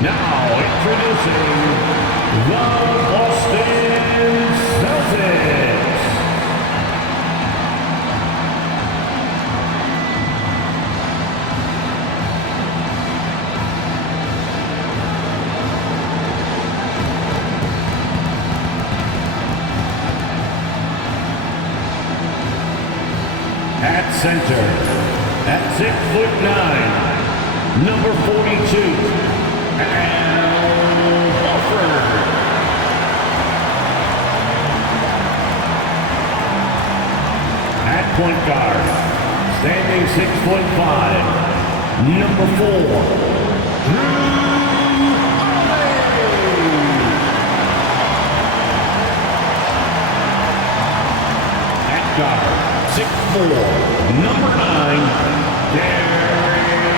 Now introducing the Boston Celtics. At center, at 6'9", number 42, Al Horford. At point guard, standing 6'5", number 4, at guard, 6'4", number 9, Dorian.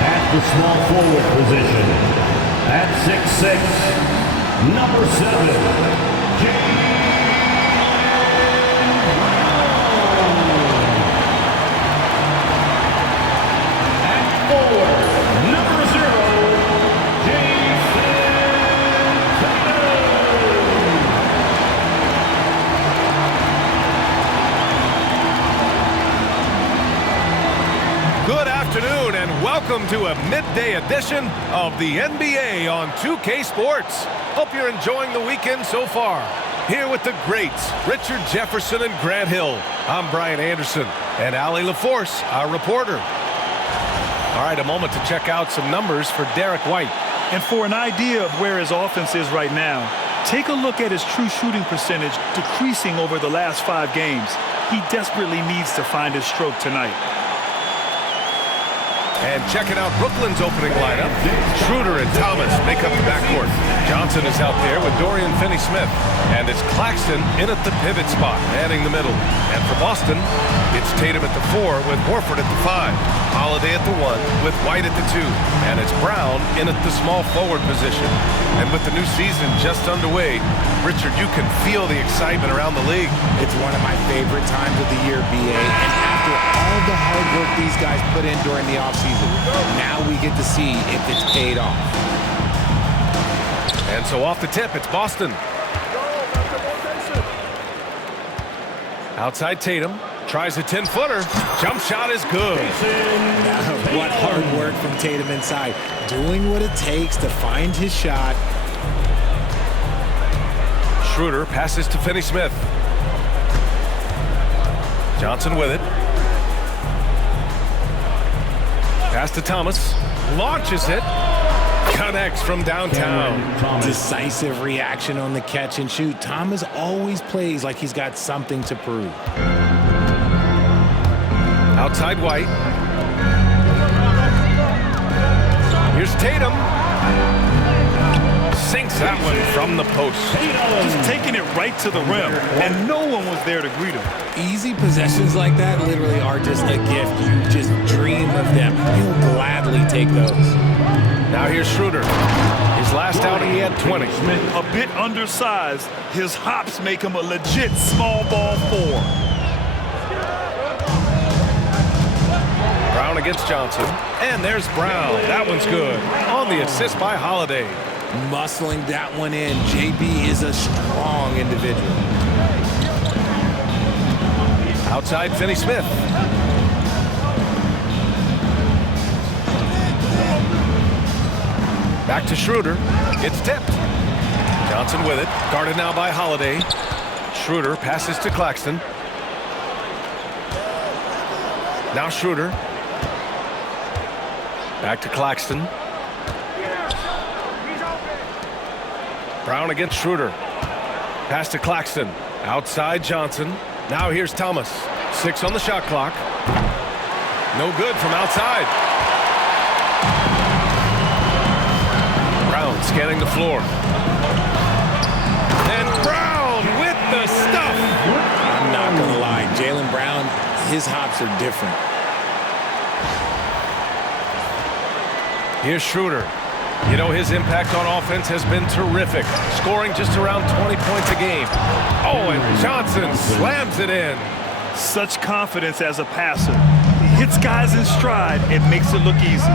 At the small forward position, at 6'6", number 7, Jayson. At forward, number 0, Good afternoon and welcome to a midday edition of the NBA on 2K Sports. Hope you're enjoying the weekend so far. Here with the greats, Richard Jefferson and Grant Hill. I'm Brian Anderson and Allie LaForce, our reporter. All right, a moment to check out some numbers for Derek White. And for an idea of where his offense is right now, take a look at his true shooting percentage decreasing over the last 5 games. He desperately needs to find his stroke tonight. And checking out Brooklyn's opening lineup, Schroeder and Thomas make up the backcourt. Johnson is out there with Dorian Finney-Smith. And it's Claxton in at the pivot spot, manning the middle. And for Boston, it's Tatum at the 4 with Horford at the 5. Holiday at the 1 with White at the 2. And it's Brown in at the small forward position. And with the new season just underway, Richard, you can feel the excitement around the league. It's one of my favorite times of the year, BA. And after all the hard work these guys put in during the offseason, now we get to see if it's paid off. And so off the tip, it's Boston. Outside Tatum, tries a 10-footer. Jump shot is good. What hard work from Tatum inside. Doing what it takes to find his shot. Schroeder passes to Finney-Smith. Johnson with it. Pass to Thomas. Launches it. Connects from downtown. Decisive reaction on the catch and shoot. Thomas always plays like he's got something to prove. Outside White. Here's Tatum. Sinks that one from the post. Just taking it right to the rim, and no one was there to greet him. Easy possessions like that literally are just a gift. You just dream of them. You'll gladly take those. Now here's Schroeder. His last outing, he had 20. A bit undersized, his hops make him a legit small ball 4. Brown against Johnson. And there's Brown. That one's good. On the assist by Holiday. Muscling that one in. JB is a strong individual. Outside Finney-Smith. Back to Schroeder. It's tipped. Johnson with it. Guarded now by Holiday. Schroeder passes to Claxton. Now Schroeder. Back to Claxton. Brown against Schroeder. Pass to Claxton. Outside Johnson. Now here's Thomas. 6 on the shot clock. No good from outside. Brown scanning the floor. And Brown with the stuff. I'm not going to lie. Jaylen Brown, his hops are different. Here's Schroeder. You know, his impact on offense has been terrific, scoring just around 20 points a game. Oh, and Johnson slams it in. Such confidence as a passer. He hits guys in stride and makes it look easy.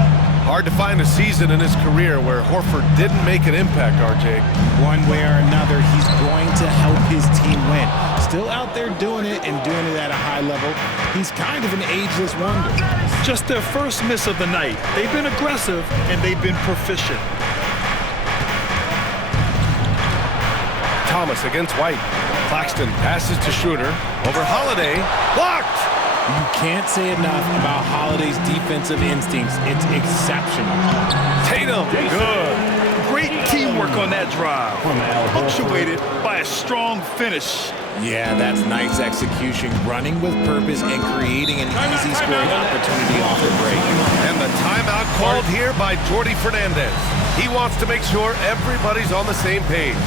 Hard to find a season in his career where Horford didn't make an impact, RJ. One way or another, he's going to help his team win. Still out there doing it and doing it at a high level. He's kind of an ageless wonder. Just their first miss of the night. They've been aggressive and they've been proficient. Thomas against White. Claxton passes to Schroeder. Over Holiday. Blocked! You can't say enough about Holiday's defensive instincts. It's exceptional. Tatum, good. Great teamwork on that drive. Punctuated by a strong finish. Yeah, that's nice execution. Running with purpose and creating an easy scoring opportunity off the break. And the timeout called here by Jordi Fernandez. He wants to make sure everybody's on the same page.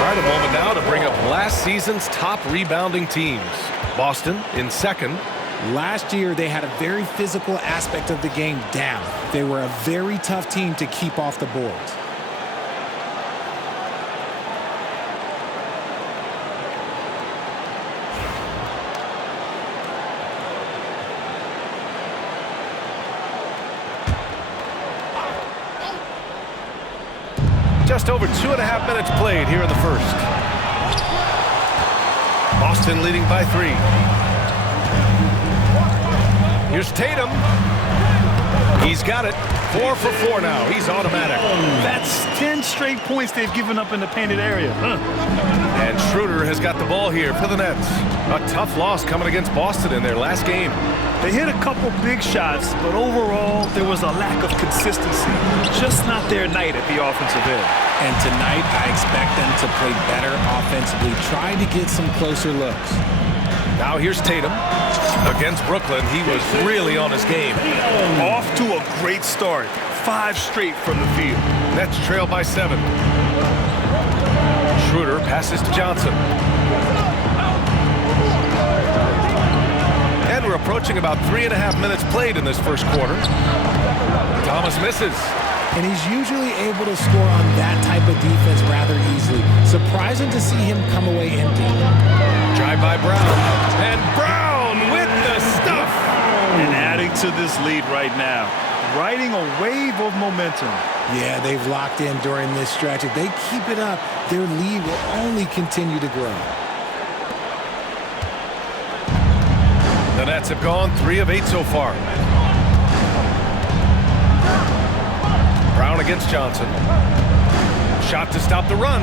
Right, a moment now to bring up last season's top rebounding teams. Boston in second. Last year, they had a very physical aspect of the game down. They were a very tough team to keep off the boards. Just over 2.5 minutes played here in the first. Boston leading by 3. Here's Tatum. He's got it. 4 for 4 now. He's automatic. That's 10 straight points they've given up in the painted area. And Schroeder has got the ball here for the Nets. A tough loss coming against Boston in their last game. They hit a couple big shots, but overall, there was a lack of consistency. Just not their night at the offensive end. And tonight, I expect them to play better offensively, try to get some closer looks. Now here's Tatum. Against Brooklyn, he was really on his game. Off to a great start. 5 straight from the field. Nets trail by 7. Schroeder passes to Johnson. And we're approaching about 3.5 minutes played in this first quarter. Thomas misses. And he's usually able to score on that type of defense rather easily. Surprising to see him come away empty. Drive by Brown. And Brown with the stuff. And adding to this lead right now. Riding a wave of momentum. Yeah, they've locked in during this stretch. If they keep it up, their lead will only continue to grow. The Nets have gone 3 of 8 so far. Brown against Johnson. Shot to stop the run.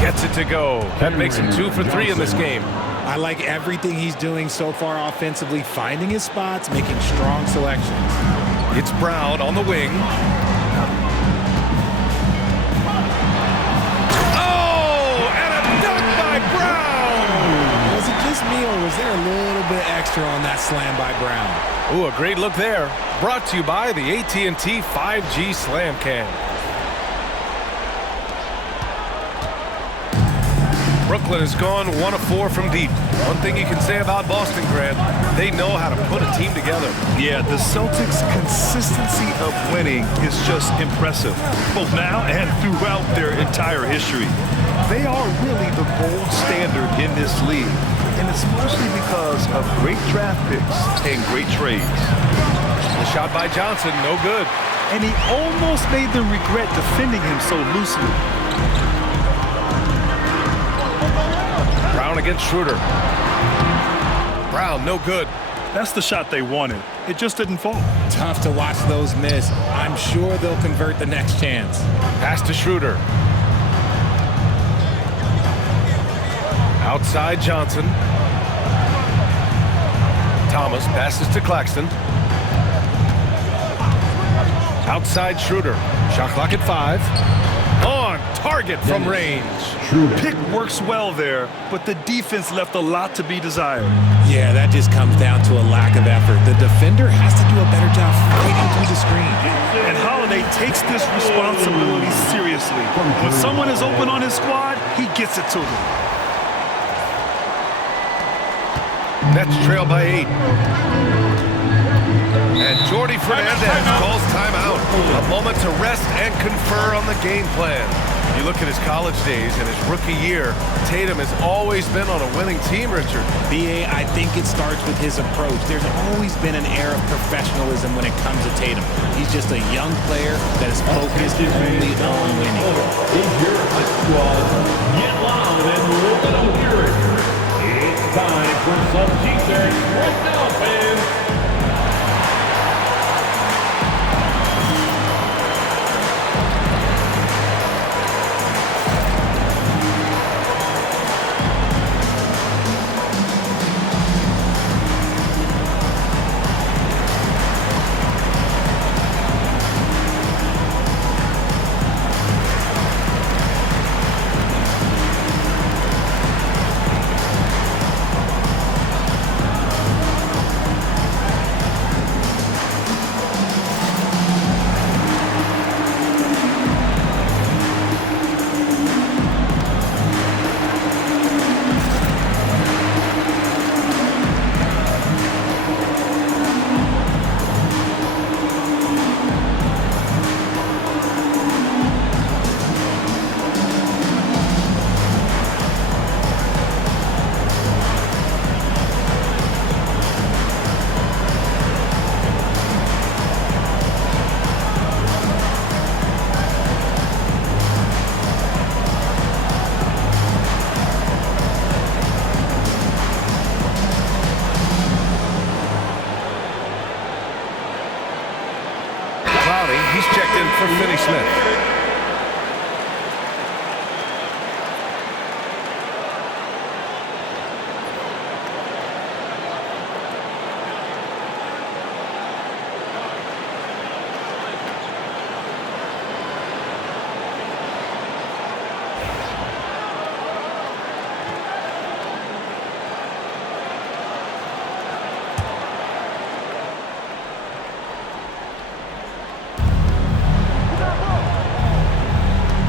Gets it to go. That makes him 2 for 3 in this game. I like everything he's doing so far offensively, finding his spots, making strong selections. It's Brown on the wing. Oh, and a dunk by Brown! Was it just me, or was there a little bit extra on that slam by Brown? Ooh, a great look there. Brought to you by the AT&T 5G Slam Cam. Brooklyn has gone 1 of 4 from deep. One thing you can say about Boston, Grant, they know how to put a team together. Yeah, the Celtics' consistency of winning is just impressive, both now and throughout their entire history. They are really the gold standard in this league, and it's mostly because of great draft picks and great trades. The shot by Johnson, no good. And he almost made them regret defending him so loosely. Brown against Schroeder. Brown, no good. That's the shot they wanted. It just didn't fall. Tough to watch those miss. I'm sure they'll convert the next chance. Pass to Schroeder. Outside Johnson. Thomas passes to Claxton. Outside Schroeder. Shot clock at 5. On target from range. Pick works well there, but the defense left a lot to be desired. Yeah, that just comes down to a lack of effort. The defender has to do a better job fighting through the screen. And Holiday takes this responsibility seriously. When someone is open on his squad, he gets it to them. Nets trail by 8. And Jordi Fernandez calls timeout. A moment to rest and confer on the game plan. You look at his college days and his rookie year, Tatum has always been on a winning team, Richard. B.A., I think it starts with his approach. There's always been an air of professionalism when it comes to Tatum. He's just a young player that is focused only on winning. Is your squad get loud and let them hear it. It's time for some T-shirts right now, fans. He's checked in for Finney-Smith.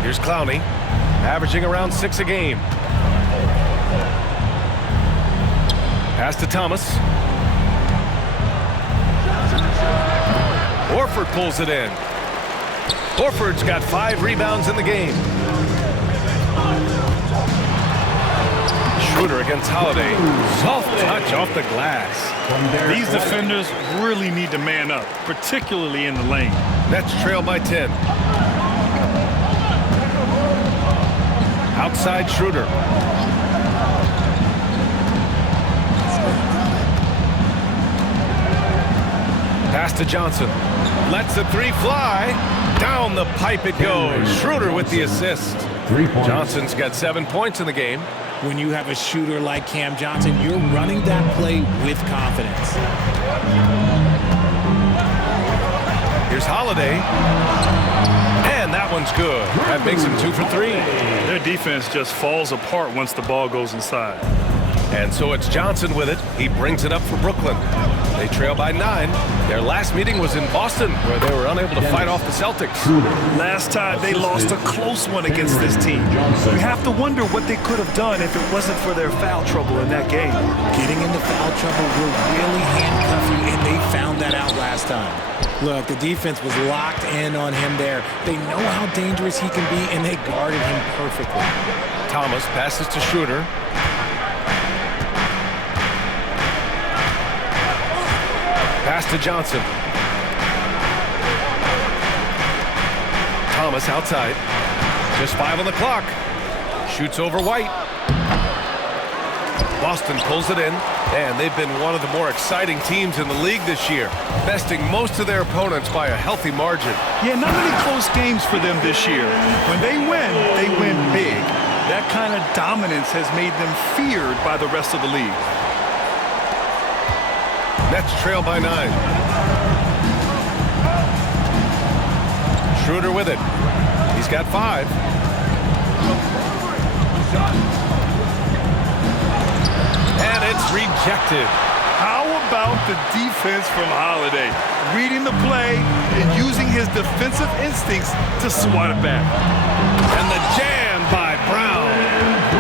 Here's Clowney, averaging around 6 a game. Pass to Thomas. Horford pulls it in. Horford's got 5 rebounds in the game. Schroeder against Holiday. Soft touch off the glass. These defenders really need to man up, particularly in the lane. Nets trail by 10. Outside Schroeder. Pass to Johnson. Lets the 3 fly. Down the pipe it goes. Schroeder with the assist. 3 points. Johnson's got 7 points in the game. When you have a shooter like Cam Johnson, you're running that play with confidence. Here's Holiday. And that one's good. That makes him 2 for 3. Their defense just falls apart once the ball goes inside. And so it's Johnson with it. He brings it up for Brooklyn. They trail by 9. Their last meeting was in Boston, where they were unable to fight off the Celtics. Last time they lost a close one against this team. You have to wonder what they could have done if it wasn't for their foul trouble in that game. Getting into foul trouble will really handcuff you, and they found that out last time. Look, the defense was locked in on him there. They know how dangerous he can be, and they guarded him perfectly. Thomas passes to Schroeder. Pass to Johnson. Thomas outside. Just 5 on the clock. Shoots over White. Boston pulls it in, and they've been one of the more exciting teams in the league this year, besting most of their opponents by a healthy margin. Yeah, not many close games for them this year. When they win big. That kind of dominance has made them feared by the rest of the league. Nets trail by 9. Schroeder with it. He's got 5. And it's rejected. How about the defense from Holiday? Reading the play and using his defensive instincts to swat it back. And the jam by Brown.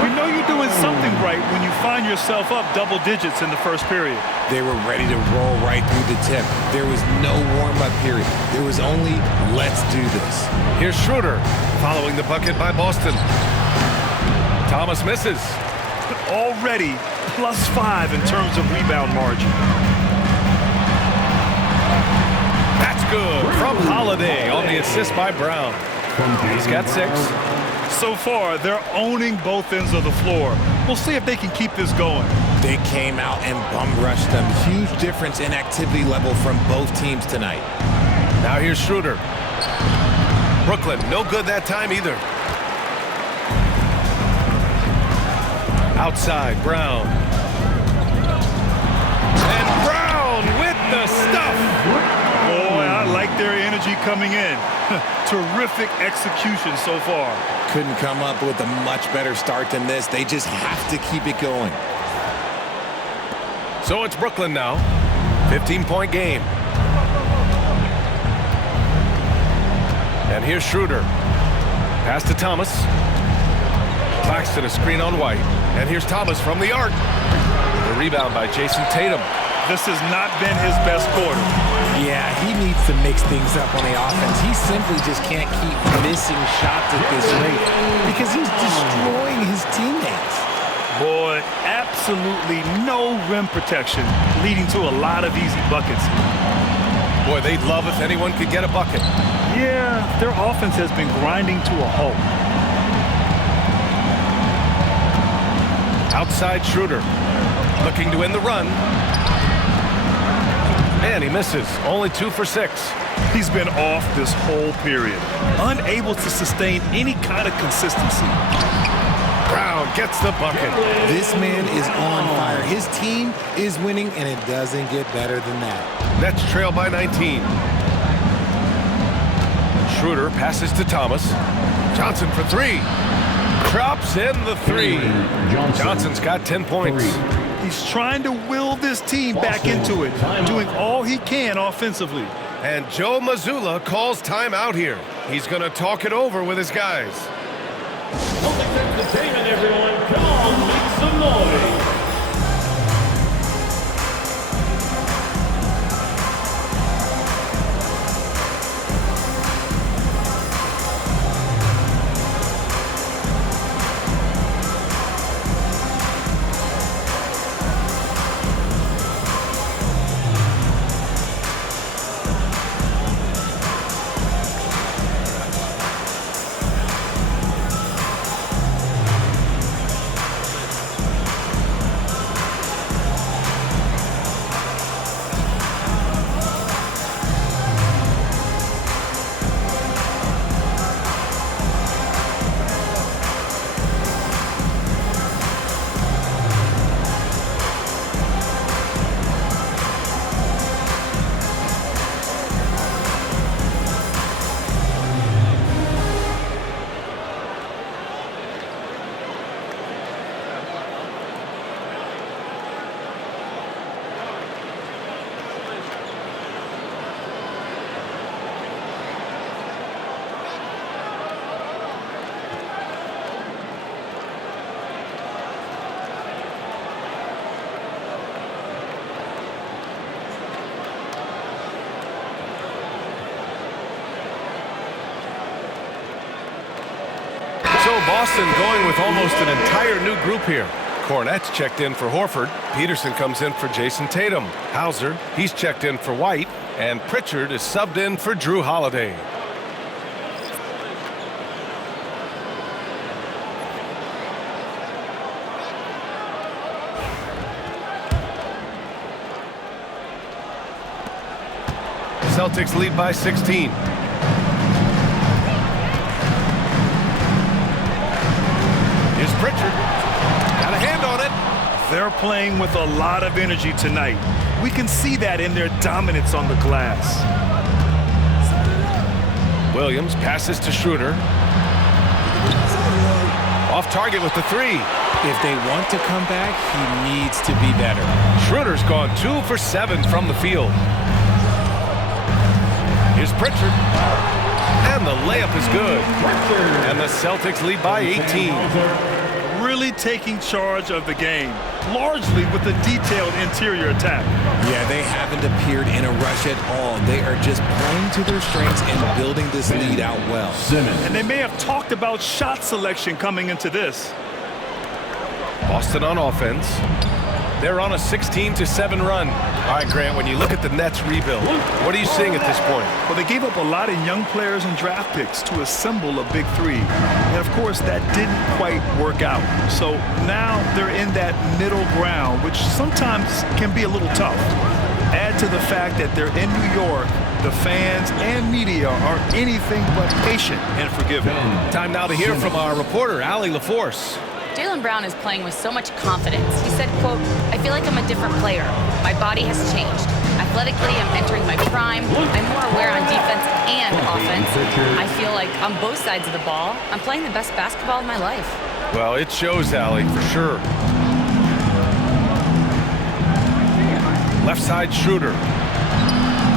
You know you're doing something right when you find yourself up double digits in the first period. They were ready to roll right through the tip. There was no warm-up period. There was only, let's do this. Here's Schroeder following the bucket by Boston. Thomas misses. Already +5 in terms of rebound margin. That's good from Holiday on the assist by Brown. He's got 6. So far, they're owning both ends of the floor. We'll see if they can keep this going. They came out and bum-rushed them. Huge difference in activity level from both teams tonight. Now here's Schroeder. Brooklyn, no good that time either. Outside, Brown. And Brown with the stuff. Boy, I like their energy coming in. Terrific execution so far. Couldn't come up with a much better start than this. They just have to keep it going. So it's Brooklyn now. 15-point game. And here's Schroeder. Pass to Thomas. Claxton a screen on White. And here's Thomas from the arc. The rebound by Jayson Tatum. This has not been his best quarter. Yeah, he needs to mix things up on the offense. He simply just can't keep missing shots at this rate because he's destroying his teammates. Boy, absolutely no rim protection, leading to a lot of easy buckets. Boy, they'd love if anyone could get a bucket. Yeah, their offense has been grinding to a halt. Outside Schroeder, looking to win the run. And he misses, only 2 for 6. He's been off this whole period, unable to sustain any kind of consistency. Brown gets the bucket. This man is on fire. His team is winning, and it doesn't get better than that. Nets trail by 19. Schroeder passes to Thomas. Johnson for 3. Drops in the 3. Johnson's got 10 points. He's trying to will this team back into it, doing all he can offensively. And Joe Mazzulla calls timeout here. He's going to talk it over with his guys. Celtics entertainment, everyone. Come on, make some noise. Boston going with almost an entire new group here. Cornette's checked in for Horford. Peterson comes in for Jayson Tatum. Hauser, he's checked in for White. And Pritchard is subbed in for Drew Holiday. Celtics lead by 16. Here's Pritchard. Got a hand on it. They're playing with a lot of energy tonight. We can see that in their dominance on the glass. Williams passes to Schroeder. Off target with the three. If they want to come back, he needs to be better. Schroeder's gone 2 for 7 from the field. Here's Pritchard. And the layup is good. And the Celtics lead by 18. Really taking charge of the game, largely with a detailed interior attack. Yeah, they haven't appeared in a rush at all. They are just playing to their strengths and building this lead out well. And they may have talked about shot selection coming into this. Boston on offense. They're on a 16-7 run. All right, Grant, when you look at the Nets rebuild, what are you seeing at this point? Well, they gave up a lot of young players and draft picks to assemble a big three. And, of course, that didn't quite work out. So now they're in that middle ground, which sometimes can be a little tough. Add to the fact that they're in New York, the fans and media are anything but patient and forgiving. Time now to hear from our reporter, Allie LaForce. Jaylen Brown is playing with so much confidence. He said, quote, "I feel like I'm a different player. My body has changed. Athletically, I'm entering my prime. I'm more aware on defense and offense. I feel like on both sides of the ball, I'm playing the best basketball of my life." Well, it shows, Allie, for sure. Left side, Schroeder.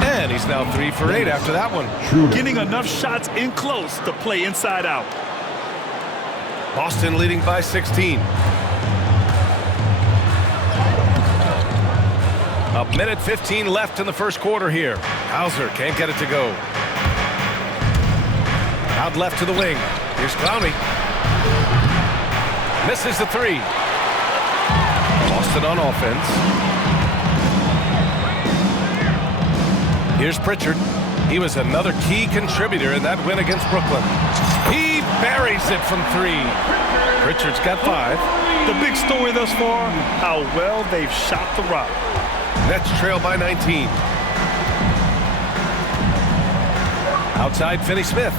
And he's now 3 for 8 after that one. Getting enough shots in close to play inside out. Boston leading by 16. A minute 15 left in the first quarter here. Hauser can't get it to go. Out left to the wing. Here's Clowney. Misses the three. Boston on offense. Here's Pritchard. He was another key contributor in that win against Brooklyn. He buries it from 3. Pritchard's got 5. The big story thus far, how well they've shot the rock. Nets trail by 19. Outside, Finney-Smith.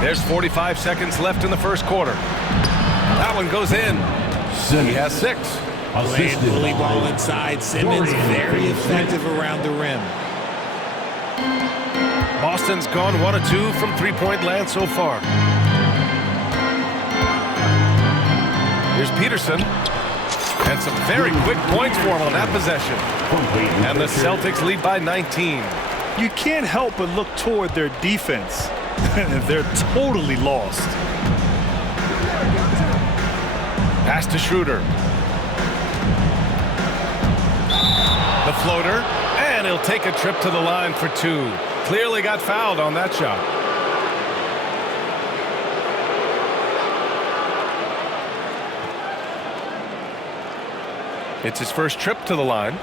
There's 45 seconds left in the first quarter. That one goes in. He has 6. Playing bully ball inside. Simmons very effective around the rim. Boston's gone 1 of 2 from three-point land so far. Here's Peterson. And some very quick points for him on that possession. And the Celtics lead by 19. You can't help but look toward their defense. They're totally lost. Pass to Schroeder. The floater. And he'll take a trip to the line for 2. Clearly got fouled on that shot. It's his first trip to the line.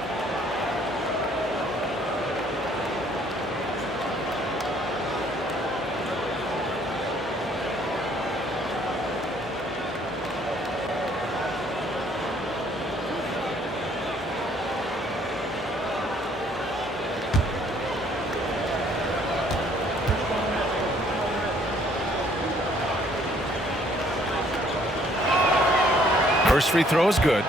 First free throw is good.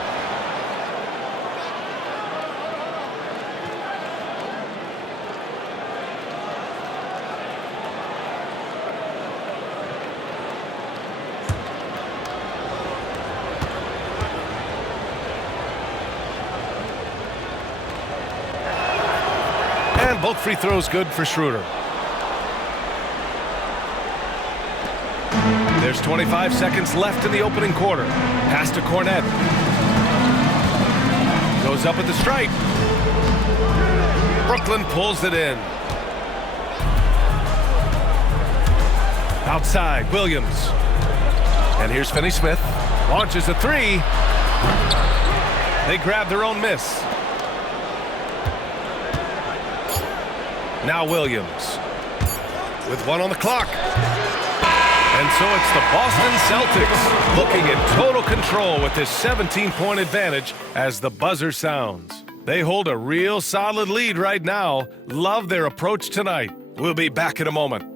And both free throws good for Schroeder. There's 25 seconds left in the opening quarter. Pass to Cornette. Goes up at the stripe. Brooklyn pulls it in. Outside, Williams. And here's Finney-Smith. Launches a three. They grab their own miss. Now Williams. With one on the clock. And so it's the Boston Celtics looking in total control with this 17-point advantage as the buzzer sounds. They hold a real solid lead right now. Love their approach tonight. We'll be back in a moment.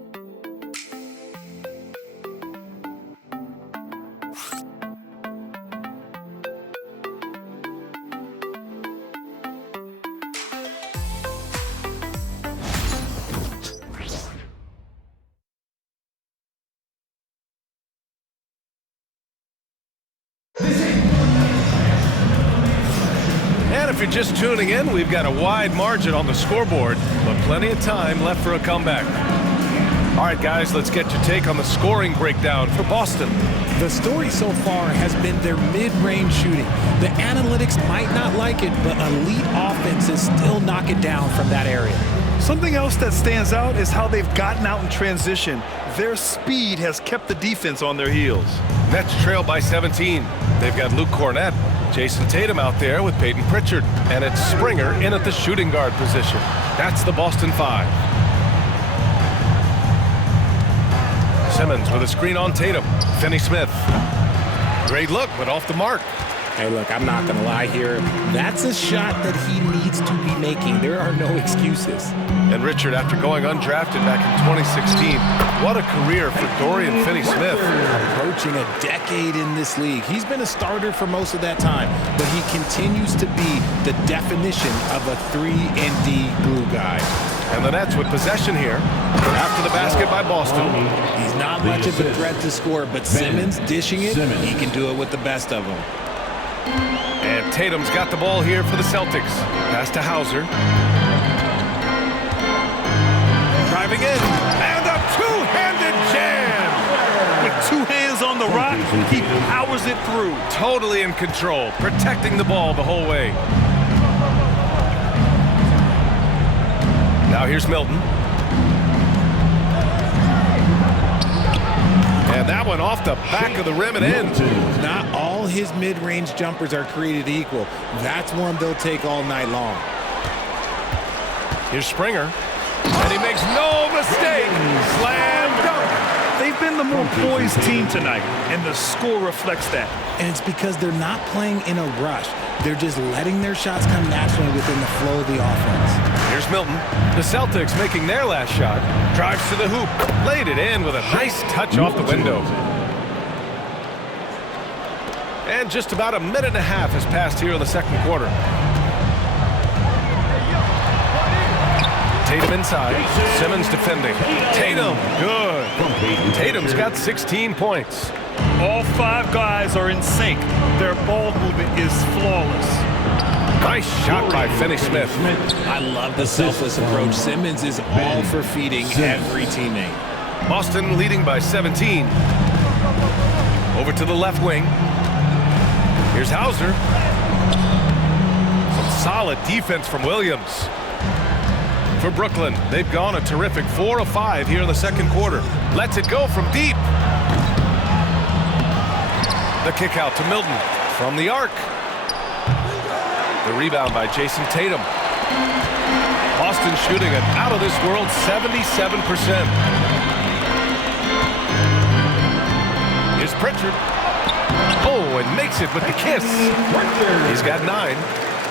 And if you're just tuning in, we've got a wide margin on the scoreboard, but plenty of time left for a comeback. All right, guys, let's get your take on the scoring breakdown for Boston. The story so far has been their mid-range shooting. The analytics might not like it, but elite offenses still knock it down from that area. Something else that stands out is how they've gotten out in transition. Their speed has kept the defense on their heels. Nets trail by 17. They've got Luke Cornett, Jayson Tatum out there with Peyton Pritchard, and it's Springer in at the shooting guard position. That's the Boston 5. Simmons with a screen on Tatum. Finney-Smith. Great look, but off the mark. Hey, look, I'm not going to lie here. That's a shot that he needs to be making. There are no excuses. And Richard, after going undrafted back in 2016, what a career for Dorian Finney-Smith. Approaching a decade in this league. He's been a starter for most of that time, but he continues to be the definition of a 3-and-D glue guy. And the Nets with possession here after the basket by Boston. He's not much of a threat to score, but Simmons dishing it, he can do it with the best of them. And Tatum's got the ball here for the Celtics. Pass to Hauser. Driving in. And a two-handed jam. With two hands on the rock, he powers it through. Totally in control, protecting the ball the whole way. Now here's Milton. And that one off the back of the rim and in. Not all his mid-range jumpers are created equal. That's one they'll take all night long. Here's Springer. And he makes no mistake. Slam dunk. They've been the more poised team tonight, and the score reflects that. And it's because they're not playing in a rush. They're just letting their shots come naturally within the flow of the offense. Here's Milton. The Celtics making their last shot. Drives to the hoop. Laid it in with a nice touch off the window. And just about a minute and a half has passed here in the second quarter. Tatum inside. Simmons defending. Tatum, good. Tatum's got 16 points. All five guys are in sync. Their ball movement is flawless. Nice shot by Finney-Smith. I love the selfless approach. Simmons is all for feeding every teammate. Boston leading by 17. Over to the left wing. Here's Hauser. Some solid defense from Williams. For Brooklyn, they've gone a terrific 4 of 5 here in the second quarter. Lets it go from deep. The kick out to Milton from the arc. The rebound by Jayson Tatum. Boston shooting an out-of-this-world 77%. Here's Pritchard. Oh, and makes it with the kiss. He's got 9.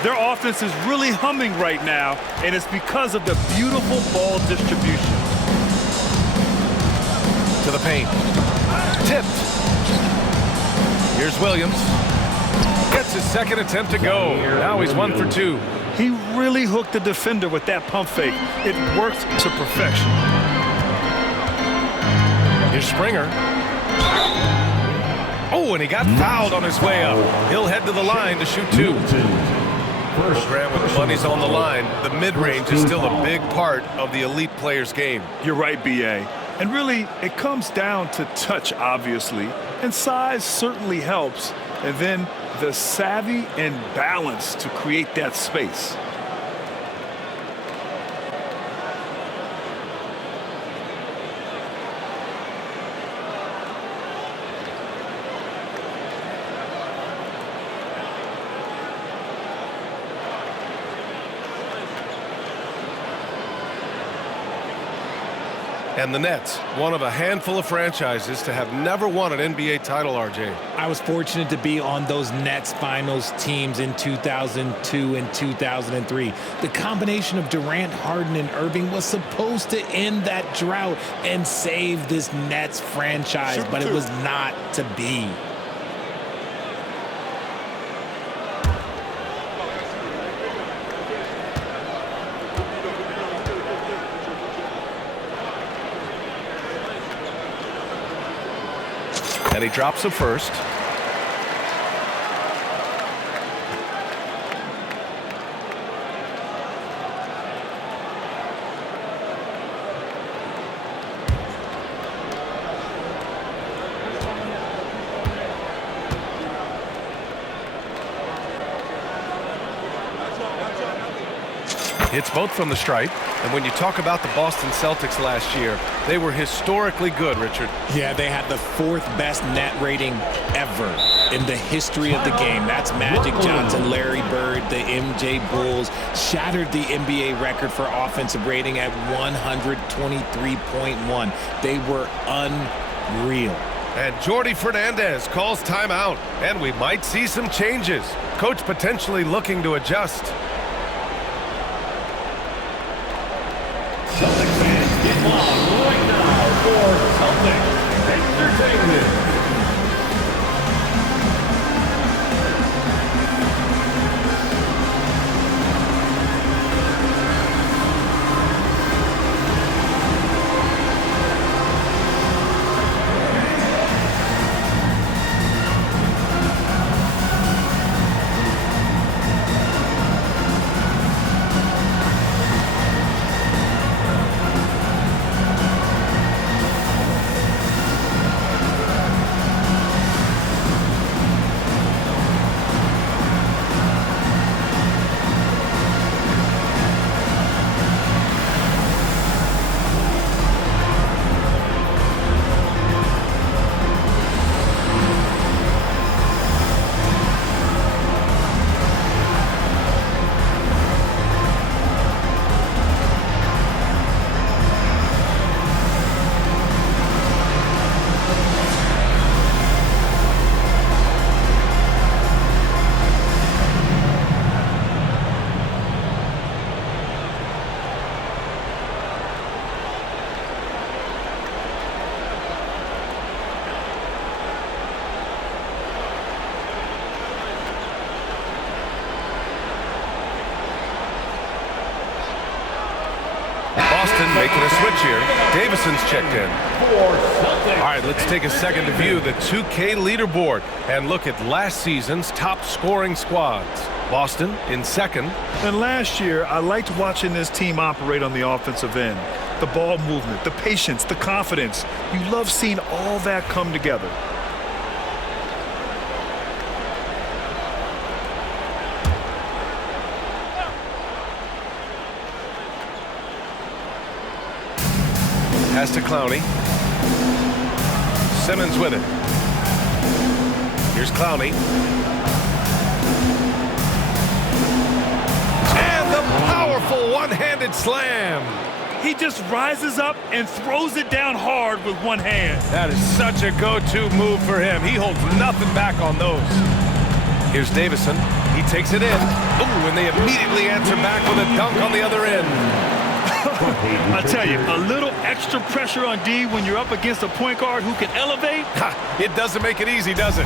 Their offense is really humming right now, and it's because of the beautiful ball distribution. To the paint. Tipped. Here's Williams. Gets his second attempt to go. Now he's 1 for 2. He really hooked the defender with that pump fake. It worked to perfection. Here's Springer. Oh, and he got fouled on his way up. He'll head to the line to shoot 2. Program with the money's on the line. The mid-range is still a big part of the elite player's game. You're right, B.A. And really, it comes down to touch, obviously. And size certainly helps. And then the savvy and balance to create that space. And the Nets, one of a handful of franchises to have never won an NBA title, RJ. I was fortunate to be on those Nets finals teams in 2002 and 2003. The combination of Durant, Harden, and Irving was supposed to end that drought and save this Nets franchise, but it was not to be. And he drops a first. Hits both from the stripe. And when you talk about the Boston Celtics last year, they were historically good, Richard. Yeah, they had the 4th best net rating ever in the history of the game. That's Magic Johnson, Larry Bird, the MJ Bulls. Shattered the NBA record for offensive rating at 123.1. They were unreal. And Jordi Fernandez calls timeout. And we might see some changes. Coach potentially looking to adjust. Celtics fans get live right now for Celtics Entertainment. Boston making a switch here. Davison's checked in. All right, let's take a second to view the 2K leaderboard and look at last season's top scoring squads. Boston in second. And last year, I liked watching this team operate on the offensive end. The ball movement, the patience, the confidence. You love seeing all that come together. Pass to Clowney. Simmons with it. Here's Clowney. And the powerful one-handed slam. He just rises up and throws it down hard with one hand. That is such a go-to move for him. He holds nothing back on those. Here's Davison. He takes it in. Ooh, and they immediately answer back with a dunk on the other end. I tell you, a little extra pressure on D when you're up against a point guard who can elevate. It doesn't make it easy, does it?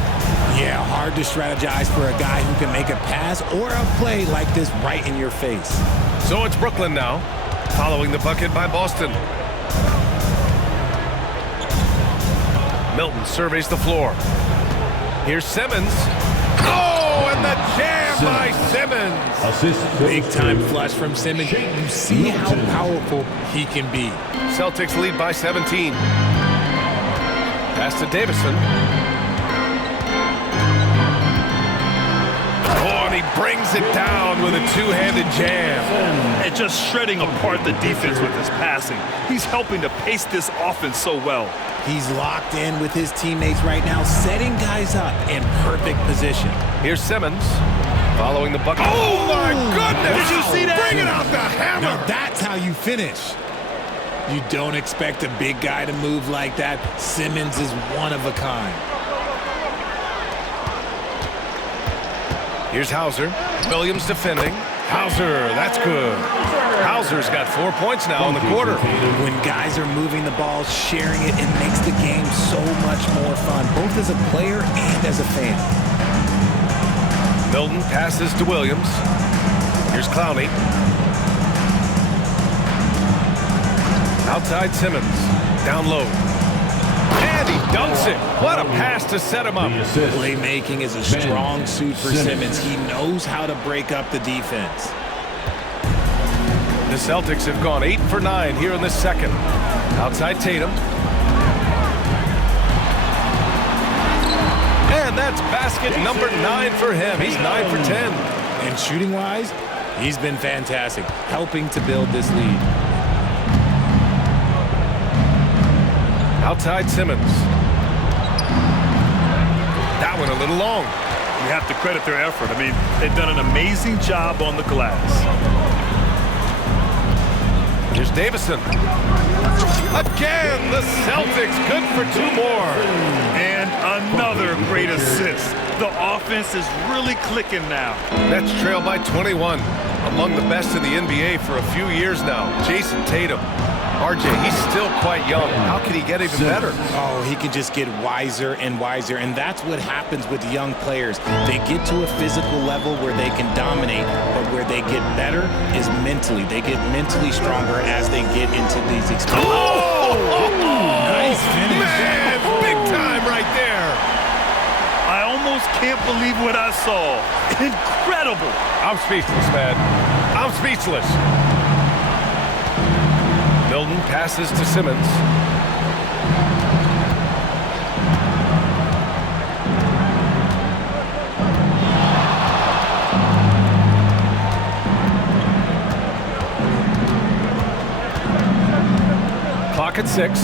Yeah, hard to strategize for a guy who can make a pass or a play like this right in your face. So it's Brooklyn now, following the bucket by Boston. Milton surveys the floor. Here's Simmons. Oh, and the jam by Simmons. Big time flush from Simmons. You see how powerful he can be. Celtics lead by 17. Pass to Davison. Oh, and he brings it down with a two-handed jam. And just shredding apart the defense with his passing. He's helping to pace this offense so well. He's locked in with his teammates right now, setting guys up in perfect position. Here's Simmons, following the bucket. Oh, my goodness! Did you see that? Bringing out the hammer! Now that's how you finish. You don't expect a big guy to move like that. Simmons is one of a kind. Here's Hauser. Williams defending. Hauser, that's good. Hauser's got 4 points now in the quarter. When guys are moving the ball, sharing it, it makes the game so much more fun, both as a player and as a fan. Milton passes to Williams. Here's Clowney. Outside Simmons. Down low. And he dunks it. What a pass to set him up. Playmaking is a strong suit for Simmons. He knows how to break up the defense. The Celtics have gone 8 for 9 here in this second. Outside Tatum. And that's basket number 9 for him. He's 9 for 10. And shooting-wise, he's been fantastic, helping to build this lead. Outside Simmons. That one a little long. You have to credit their effort. I mean, they've done an amazing job on the glass. Here's Davison. Again, the Celtics good for 2 more. And another great assist. The offense is really clicking now. Nets trail by 21. Among the best in the NBA for a few years now. Jayson Tatum. RJ, he's still quite young. How can he get even better? Oh, he can just get wiser and wiser, and that's what happens with young players. They get to a physical level where they can dominate, but where they get better is mentally. They get mentally stronger as they get into these experiences. Oh! Nice finish. Man, big time right there. I almost can't believe what I saw. Incredible. I'm speechless, man. I'm speechless. Milton passes to Simmons. Clock at 6.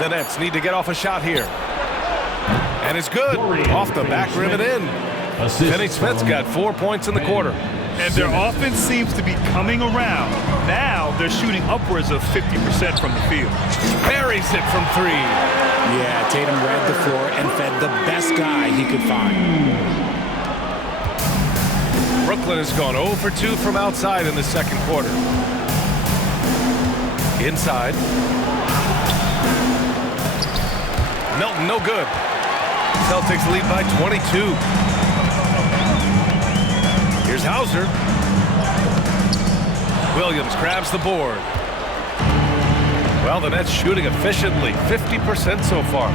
The Nets need to get off a shot here. And it's good. Off the back rim and in. Finney-Smith's got 4 points in the quarter. And their offense seems to be coming around. Now they're shooting upwards of 50% from the field. Buries it from 3. Yeah, Tatum read the floor and fed the best guy he could find. Brooklyn has gone 0 for 2 from outside in the second quarter. Inside. Milton, no good. Celtics lead by 22. Here's Hauser. Williams grabs the board. Well, the Nets shooting efficiently, 50% so far.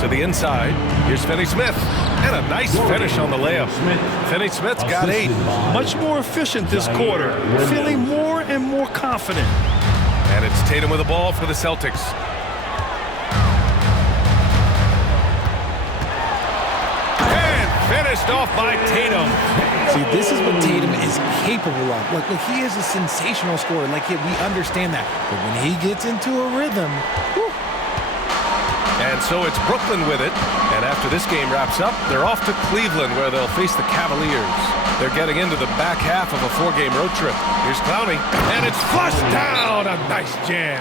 To the inside. Here's Finney-Smith. And a nice finish on the layup. Finney-Smith's got 8. Much more efficient this quarter. Feeling more and more confident. And it's Tatum with the ball for the Celtics. Finished off by Tatum. See, this is what Tatum is capable of. Look, he is a sensational scorer. Like, we understand that. But when he gets into a rhythm, whew. And so it's Brooklyn with it. And after this game wraps up, they're off to Cleveland, where they'll face the Cavaliers. They're getting into the back half of a 4-game road trip. Here's Clowney. And it's flushed down. A nice jam.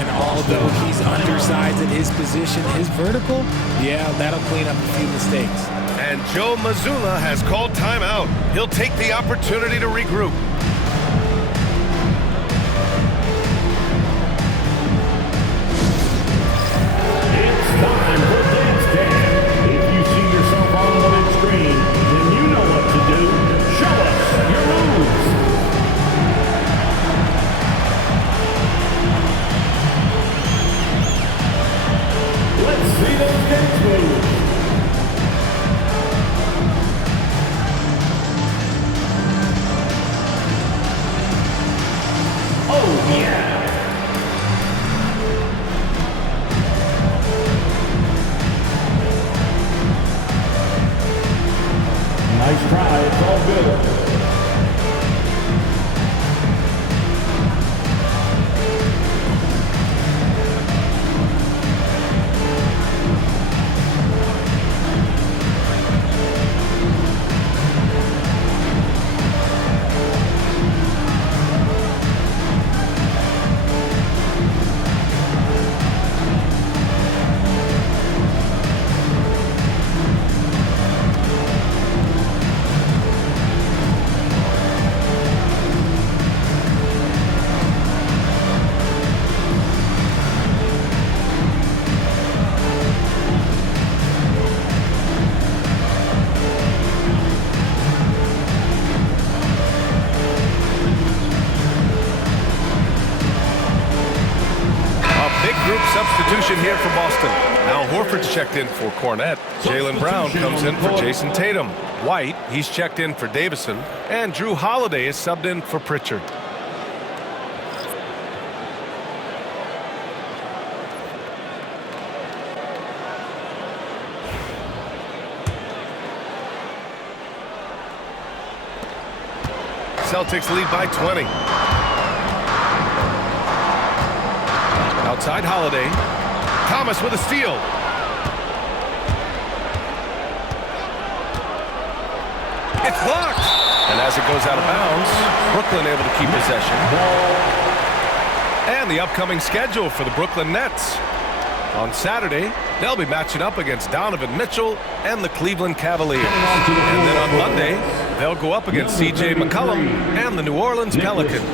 And although he's undersized at his position, his vertical, yeah, that'll clean up a few mistakes. And Joe Mazzulla has called timeout. He'll take the opportunity to regroup. It's time for Dance Jam. If you see yourself on the big screen, then you know what to do. Show us your moves. Let's see those dance moves. Big group substitution here for Boston. Now Horford's checked in for Cornette. Jaylen Brown comes in for Jayson Tatum. White, he's checked in for Davison. And Drew Holiday is subbed in for Pritchard. Celtics lead by 20. Outside Holiday. Thomas with a steal. It's blocked. And as it goes out of bounds, Brooklyn able to keep possession. And the upcoming schedule for the Brooklyn Nets. On Saturday, they'll be matching up against Donovan Mitchell and the Cleveland Cavaliers. And then on Monday, they'll go up against C.J. McCollum and the New Orleans Pelicans.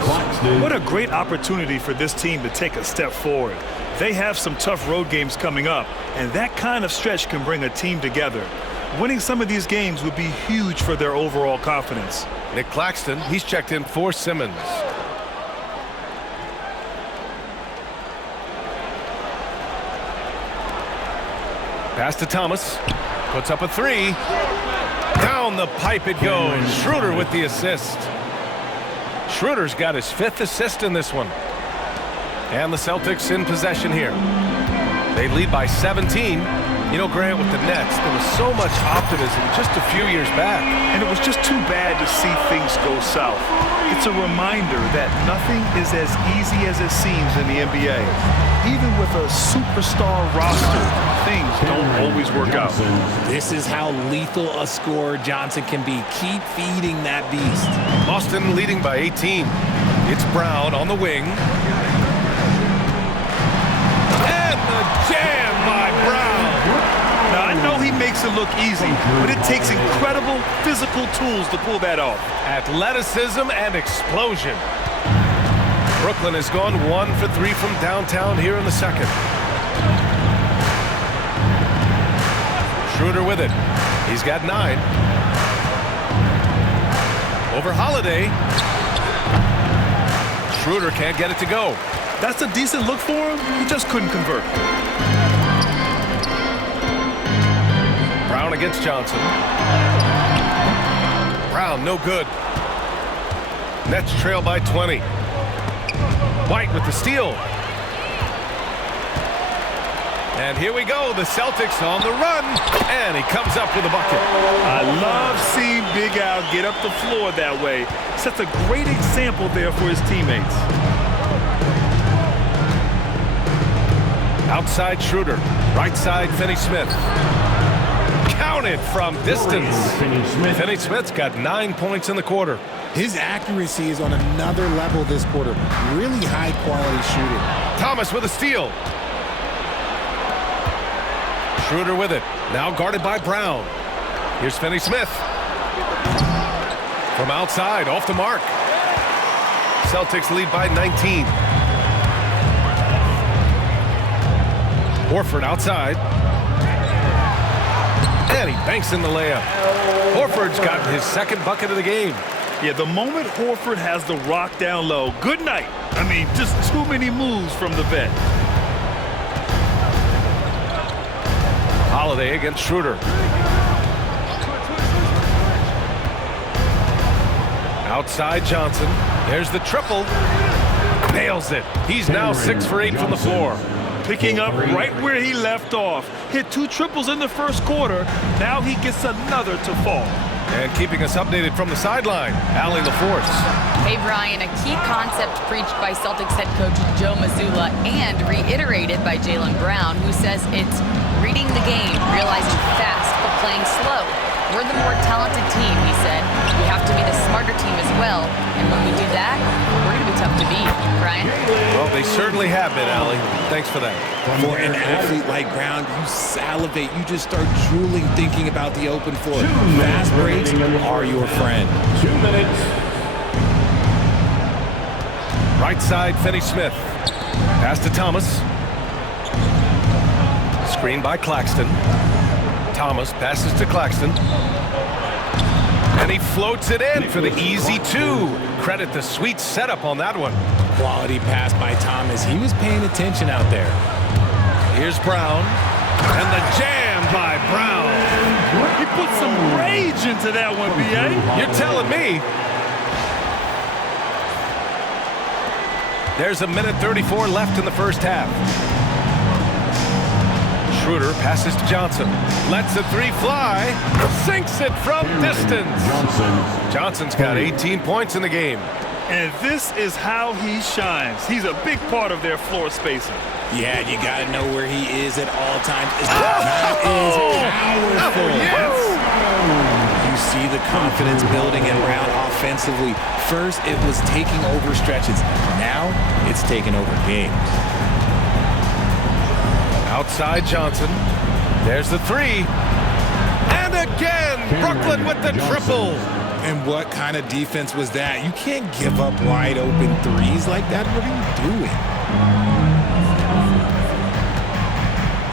What a great opportunity for this team to take a step forward. They have some tough road games coming up, and that kind of stretch can bring a team together. Winning some of these games would be huge for their overall confidence. Nick Claxton, he's checked in for Simmons. Pass to Thomas. Puts up a three. Down the pipe it goes. Schroeder with the assist. Schroeder's got his 5th assist in this one. And the Celtics in possession here. They lead by 17. You know, Grant, with the Nets, there was so much optimism just a few years back. And it was just too bad to see things go south. It's a reminder that nothing is as easy as it seems in the NBA. Even with a superstar roster, things don't always work out. This is how lethal a scorer Johnson can be. Keep feeding that beast. Boston leading by 18. It's Brown on the wing. And the jam by Brown. Now, I know he makes it look easy, but it takes incredible physical tools to pull that off. Athleticism and explosion. Brooklyn has gone 1 for 3 from downtown here in the second. Schroeder with it. He's got 9. Over Holiday. Schroeder can't get it to go. That's a decent look for him. He just couldn't convert. Brown against Johnson. Brown, no good. Nets trail by 20. White with the steal. And here we go. The Celtics on the run. And he comes up with a bucket. I love seeing Big Al get up the floor that way. Sets a great example there for his teammates. Outside Schroeder. Right side Finney-Smith. Counted from distance. Finney-Smith's got 9 points in the quarter. His accuracy is on another level this quarter. Really high-quality shooting. Thomas with a steal. Schroeder with it. Now guarded by Brown. Here's Finney-Smith. From outside, off the mark. Celtics lead by 19. Horford outside. And he banks in the layup. Horford's gotten his 2nd bucket of the game. Yeah, the moment Horford has the rock down low, good night. I mean, just too many moves from the vet. Holiday against Schroeder. Outside Johnson. There's the triple. Nails it. He's now 6 for 8 from the floor. Picking up right where he left off. Hit 2 triples in the first quarter. Now he gets another to fall. And keeping us updated from the sideline, Allie LaForce. Hey, Brian, a key concept preached by Celtics head coach Joe Mazzulla and reiterated by Jaylen Brown, who says it's reading the game, realizing fast, but playing slow. We're the more talented team, he said. We have to be the smarter team as well. And when we do that, we're going to be tough to beat. Brian? Well, they certainly have been, Allie. Thanks for that. For an athlete like Brown, you salivate. You just start drooling thinking about the open floor. Fast breaks are your friend. 2 minutes. Right side, Finney-Smith. Pass to Thomas. Screen by Claxton. Thomas passes to Claxton. And he floats it in for the easy 2. Credit the sweet setup on that one. Quality pass by Thomas. He was paying attention out there. Here's Brown. And the jam by Brown. He put some rage into that one, B.A. You're telling me. There's a minute 34 left in the first half. Schroeder passes to Johnson. Lets a three fly. Sinks it from distance. Johnson's got 18 points in the game. And this is how he shines. He's a big part of their floor spacing. Yeah, you got to know where he is at all times. That is powerful. Yes. You see the confidence building in Brown offensively. First, it was taking over stretches. Now, it's taking over games. Outside Johnson. There's the three. And again, Brooklyn with the triple. And what kind of defense was that? You can't give up wide open threes like that. What are you doing?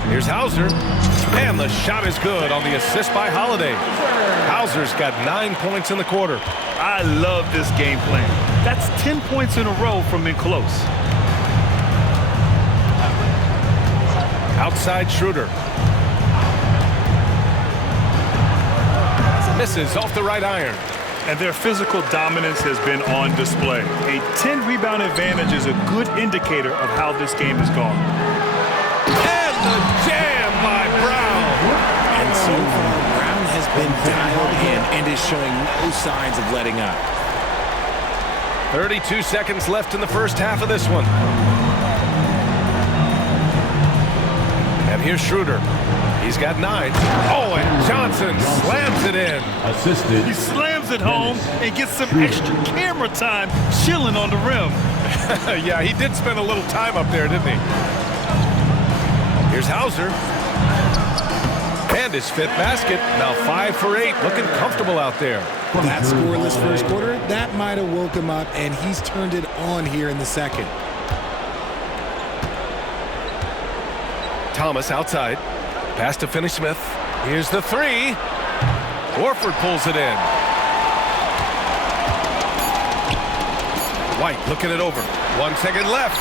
Here's Hauser. And the shot is good on the assist by Holiday. Hauser's got 9 points in the quarter. I love this game plan. That's 10 points in a row from in close. Outside Schroeder. Misses off the right iron. And their physical dominance has been on display. A 10-rebound advantage is a good indicator of how this game has gone. And the jam by Brown. And so far, Brown has been dialed in and is showing no signs of letting up. 32 seconds left in the first half of this one. And here's Schroeder. He's got 9. Oh, and Johnson slams it in. Assisted. He slams it home and gets some extra camera time chilling on the rim. Yeah, he did spend a little time up there, didn't he? Here's Hauser. And his 5th basket. Now 5 for 8. Looking comfortable out there. That scoreless first quarter, that might have woke him up, and he's turned it on here in the second. Thomas outside. Pass to Finney-Smith. Here's the three. Horford pulls it in. White looking it over. 1 second left.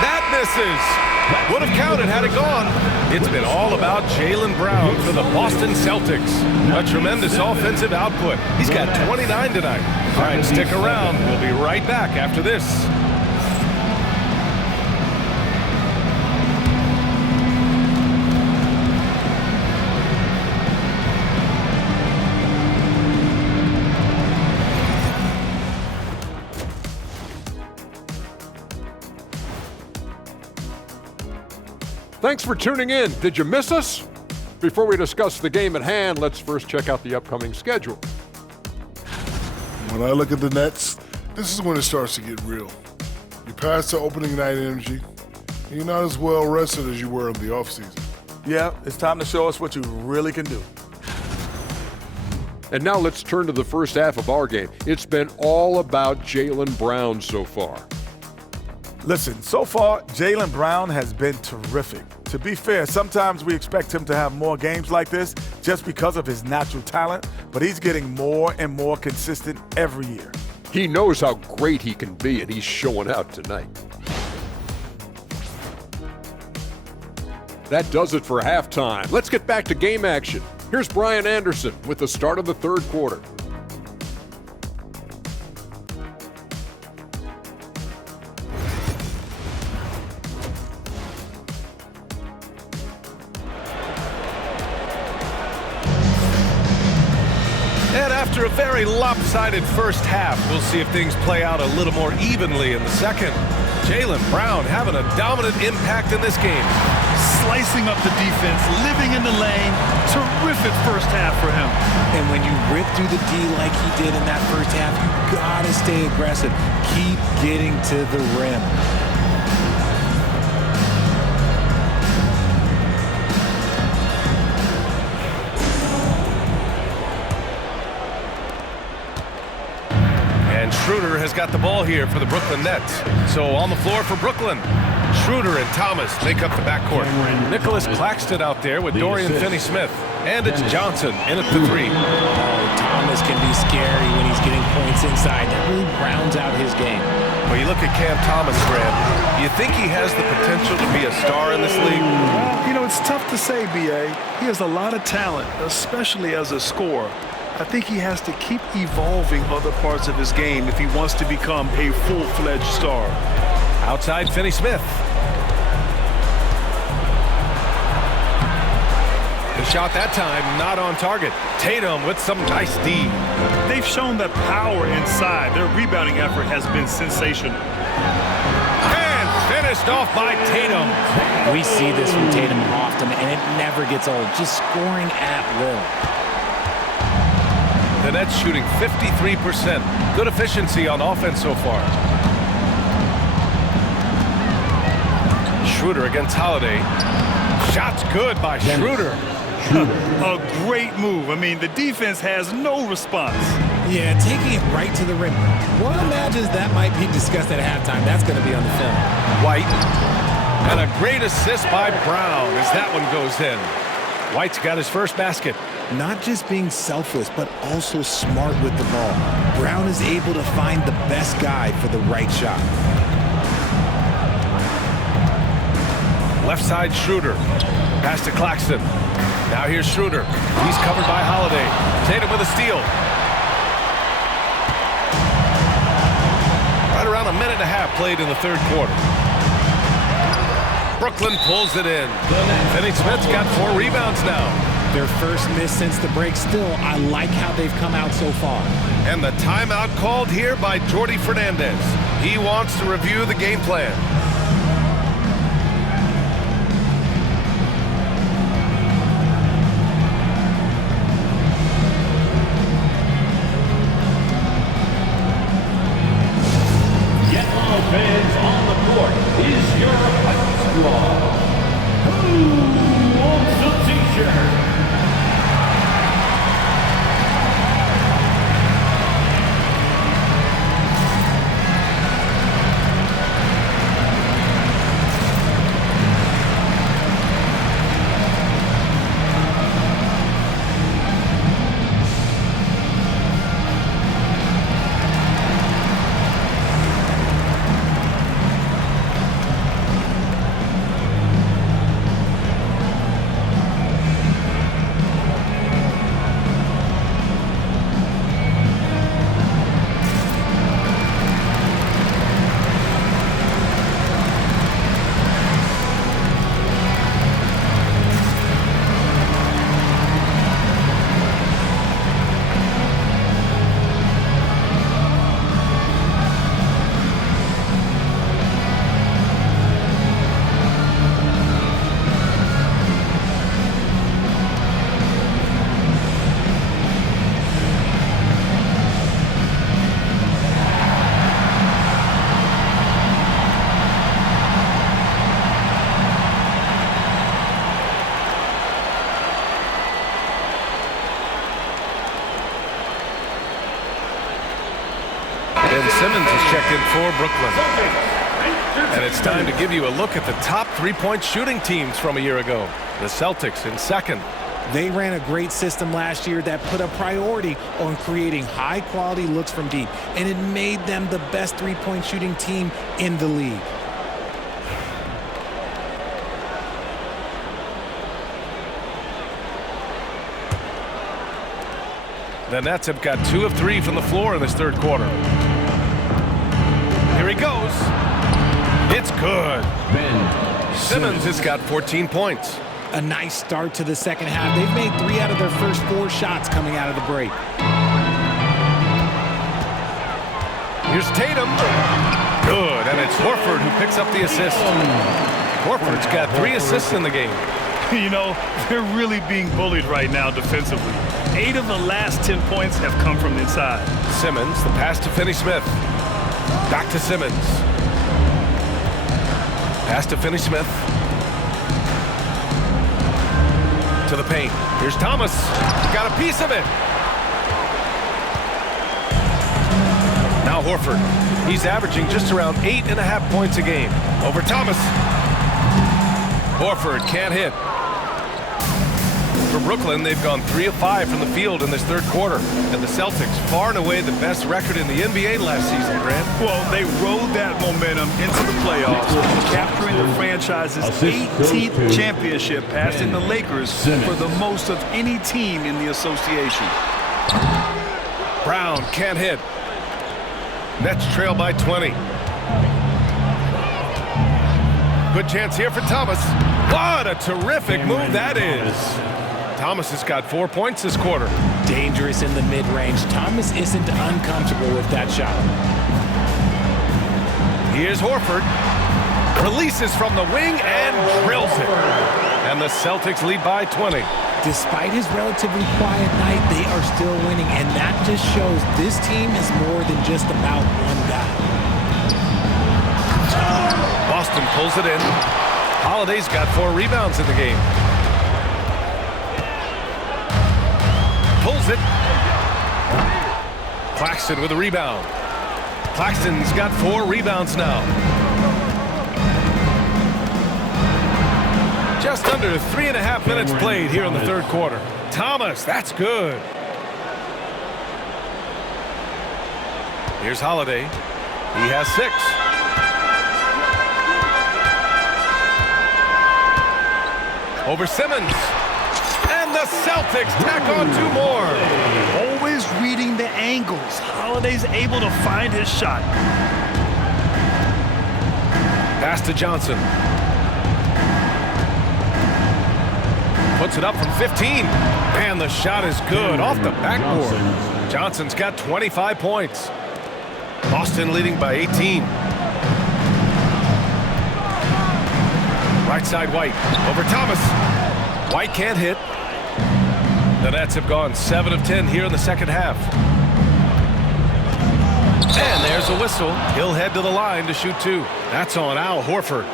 That misses. Would have counted had it gone. It's been all about Jaylen Brown for the Boston Celtics. A tremendous offensive output. He's got 29 tonight. All right, stick around. We'll be right back after this. Thanks for tuning in. Did you miss us? Before we discuss the game at hand, let's first check out the upcoming schedule. When I look at the Nets, this is when it starts to get real. You pass the opening night energy, and you're not as well rested as you were in the offseason. Yeah, it's time to show us what you really can do. And now let's turn to the first half of our game. It's been all about Jaylen Brown so far. Listen, so far, Jaylen Brown has been terrific. To be fair, sometimes we expect him to have more games like this just because of his natural talent, but he's getting more and more consistent every year. He knows how great he can be, and he's showing out tonight. That does it for halftime. Let's get back to game action. Here's Brian Anderson with the start of the third quarter. And after a very lopsided first half, we'll see if things play out a little more evenly in the second. Jaylen Brown having a dominant impact in this game. Slicing up the defense, living in the lane. Terrific first half for him. And when you rip through the D like he did in that first half, you gotta stay aggressive. Keep getting to the rim. And Schroeder has got the ball here for the Brooklyn Nets. So on the floor for Brooklyn. Schroeder and Thomas make up the backcourt. Nicholas Claxton out there with Dorian Finney-Smith. And it's Johnson in at the 3. Thomas can be scary when he's getting points inside. That really rounds out his game. Well, you look at Cam Thomas, Graham. You think he has the potential to be a star in this league? Well, you know, it's tough to say, B.A. He has a lot of talent, especially as a scorer. I think he has to keep evolving other parts of his game if he wants to become a full-fledged star. Outside Finney-Smith. The shot that time not on target. Tatum with some nice D. They've shown that power inside. Their rebounding effort has been sensational. And finished off by Tatum. We see this from Tatum often, and it never gets old. Just scoring at will. The Nets shooting 53%. Good efficiency on offense so far. Schroeder against Holiday. Shots good by Schroeder. A great move. I mean, the defense has no response. Yeah, taking it right to the rim. One imagines that might be discussed at halftime. That's going to be on the film. White. And a great assist by Brown as that one goes in. White's got his first basket. Not just being selfless, but also smart with the ball. Brown is able to find the best guy for the right shot. Left side Schroeder. Pass to Claxton. Now here's Schroeder. He's covered by Holiday. Tatum with a steal. Right around a minute and a half played in the third quarter. Brooklyn pulls it in. Finney-Smith's got 4 rebounds now. Their first miss since the break. Still, I like how they've come out so far. And the timeout called here by Jordi Fernandez. He wants to review the game plan. Fans on the court is your Fight Squad. Who wants the t-shirt? Simmons is checked in for Brooklyn. And it's time to give you a look at the top three-point shooting teams from a year ago. The Celtics in second. They ran a great system last year that put a priority on creating high-quality looks from deep, and it made them the best three-point shooting team in the league. The Nets have got 2 of 3 from the floor in this third quarter. Here he goes. It's good. Simmons has got 14 points. A nice start to the second half. They've made 3 out of their first 4 shots coming out of the break. Here's Tatum. Good, and it's Horford who picks up the assist. Horford's got 3 assists in the game. You know, they're really being bullied right now defensively. 8 of the last 10 points have come from inside. Simmons, the pass to Finney-Smith. Back to Simmons. Pass to Finney-Smith. To the paint. Here's Thomas. Got a piece of it. Now Now Horford. He's averaging just around 8.5 points a game. Over Thomas. Horford can't hit. For Brooklyn, they've gone 3 of 5 from the field in this third quarter. And the Celtics, far and away the best record in the NBA last season, Grant. Well, they rode that momentum into the playoffs, capturing the franchise's 18th championship, passing the Lakers for the most of any team in the association. Brown can't hit. Nets trail by 20. Good chance here for Thomas. What a terrific move that is. Thomas has got 4 points this quarter. Dangerous in the mid-range. Thomas isn't uncomfortable with that shot. Here's Horford. Releases from the wing and drills it. And the Celtics lead by 20. Despite his relatively quiet night, they are still winning, and that just shows this team is more than just about one guy. Boston pulls it in. Holiday's got 4 rebounds in the game. Pulls it. Claxton with a rebound. Claxton's got 4 rebounds now. Just under 3.5 minutes played here in the third quarter. Thomas, that's good. Here's Holiday. He has 6. Over Simmons. And the Celtics tack on 2 more. Always reading the angles. Holiday's able to find his shot. Pass to Johnson. Puts it up from 15. And the shot is good off the backboard. Johnson's got 25 points. Boston leading by 18. Right side White. Over Thomas. White can't hit. The Nets have gone 7 of 10 here in the second half. And there's a whistle. He'll head to the line to shoot 2. That's on Al Horford.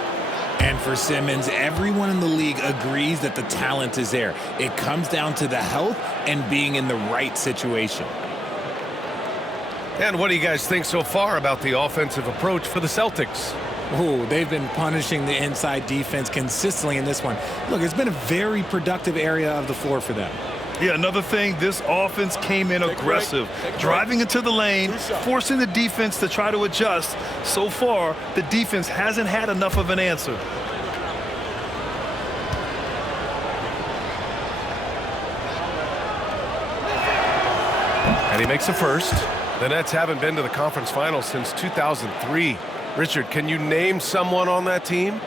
And for Simmons, everyone in the league agrees that the talent is there. It comes down to the health and being in the right situation. And what do you guys think so far about the offensive approach for the Celtics? Oh, they've been punishing the inside defense consistently in this one. Look, it's been a very productive area of the floor for them. Yeah, another thing, this offense came in aggressive, driving into the lane, forcing the defense to try to adjust. So far, the defense hasn't had enough of an answer. And he makes a first. The Nets haven't been to the conference finals since 2003. Richard, can you name someone on that team?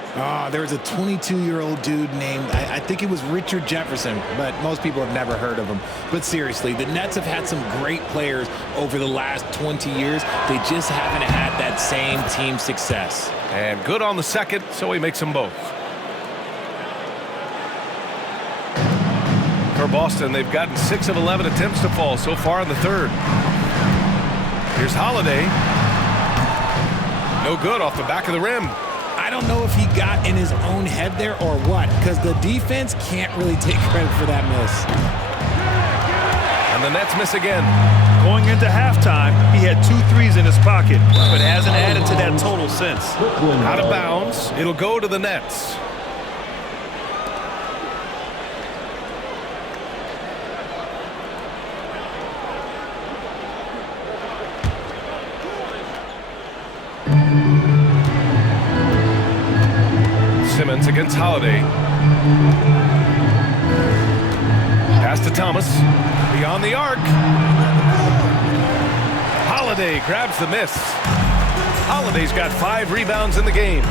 There was a 22-year-old dude named, I think it was Richard Jefferson, but most people have never heard of him. But seriously, the Nets have had some great players over the last 20 years. They just haven't had that same team success. And good on the second, so he makes them both. For Boston, they've gotten 6 of 11 attempts to fall so far in the third. Here's Holiday. No good off the back of the rim. I don't know if he got in his own head there or what, because the defense can't really take credit for that miss. And the Nets miss again. Going into halftime, he had 2 threes in his pocket, but hasn't added to that total since. Out of bounds. It'll go to the Nets. Simmons against Holiday. Pass to Thomas. Beyond the arc. Holiday grabs the miss. Holiday's got 5 rebounds in the game.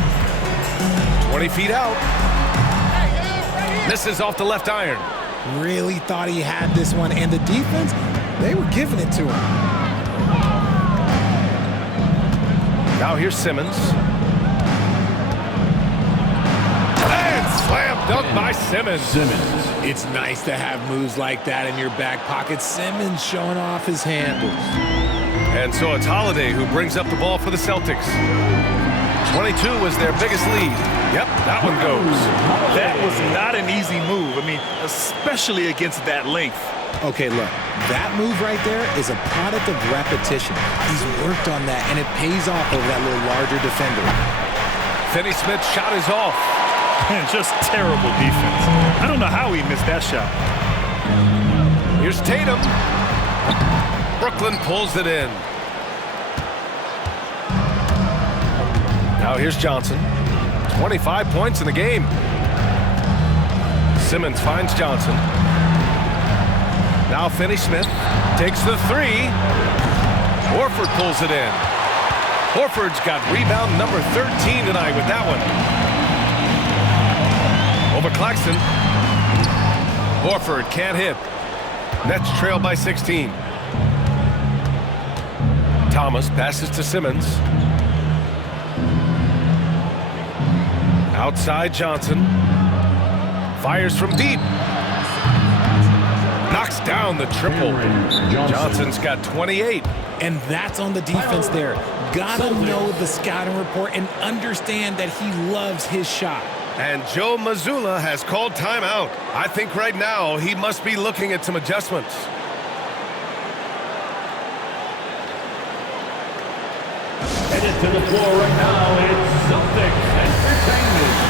20 feet out. Misses off the left iron. Really thought he had this one, and the defense, they were giving it to him. Now here's Simmons. Slam dunk by Simmons. It's nice to have moves like that in your back pocket. Simmons showing off his handles. And so it's Holiday who brings up the ball for the Celtics. 22 was their biggest lead. Yep, that one goes. That was not an easy move. I mean, especially against that length. Okay, look, that move right there is a product of repetition. He's worked on that, and it pays off over that little larger defender. Finney-Smith's shot is off. And just terrible defense. I don't know how he missed that shot. Here's Tatum. Brooklyn pulls it in. Now here's Johnson. 25 points in the game. Simmons finds Johnson. Now Finney-Smith takes the three. Horford pulls it in. Horford's got rebound number 13 tonight with that one. Over Claxton. Horford can't hit. Nets trail by 16. Thomas passes to Simmons. Outside Johnson. Fires from deep. Knocks down the triple. Johnson's got 28. And that's on the defense there. Gotta know the scouting report and understand that he loves his shot. And Joe Mazzulla has called timeout. I think right now he must be looking at some adjustments. Headed to the floor right now, it's Celtics Entertainment.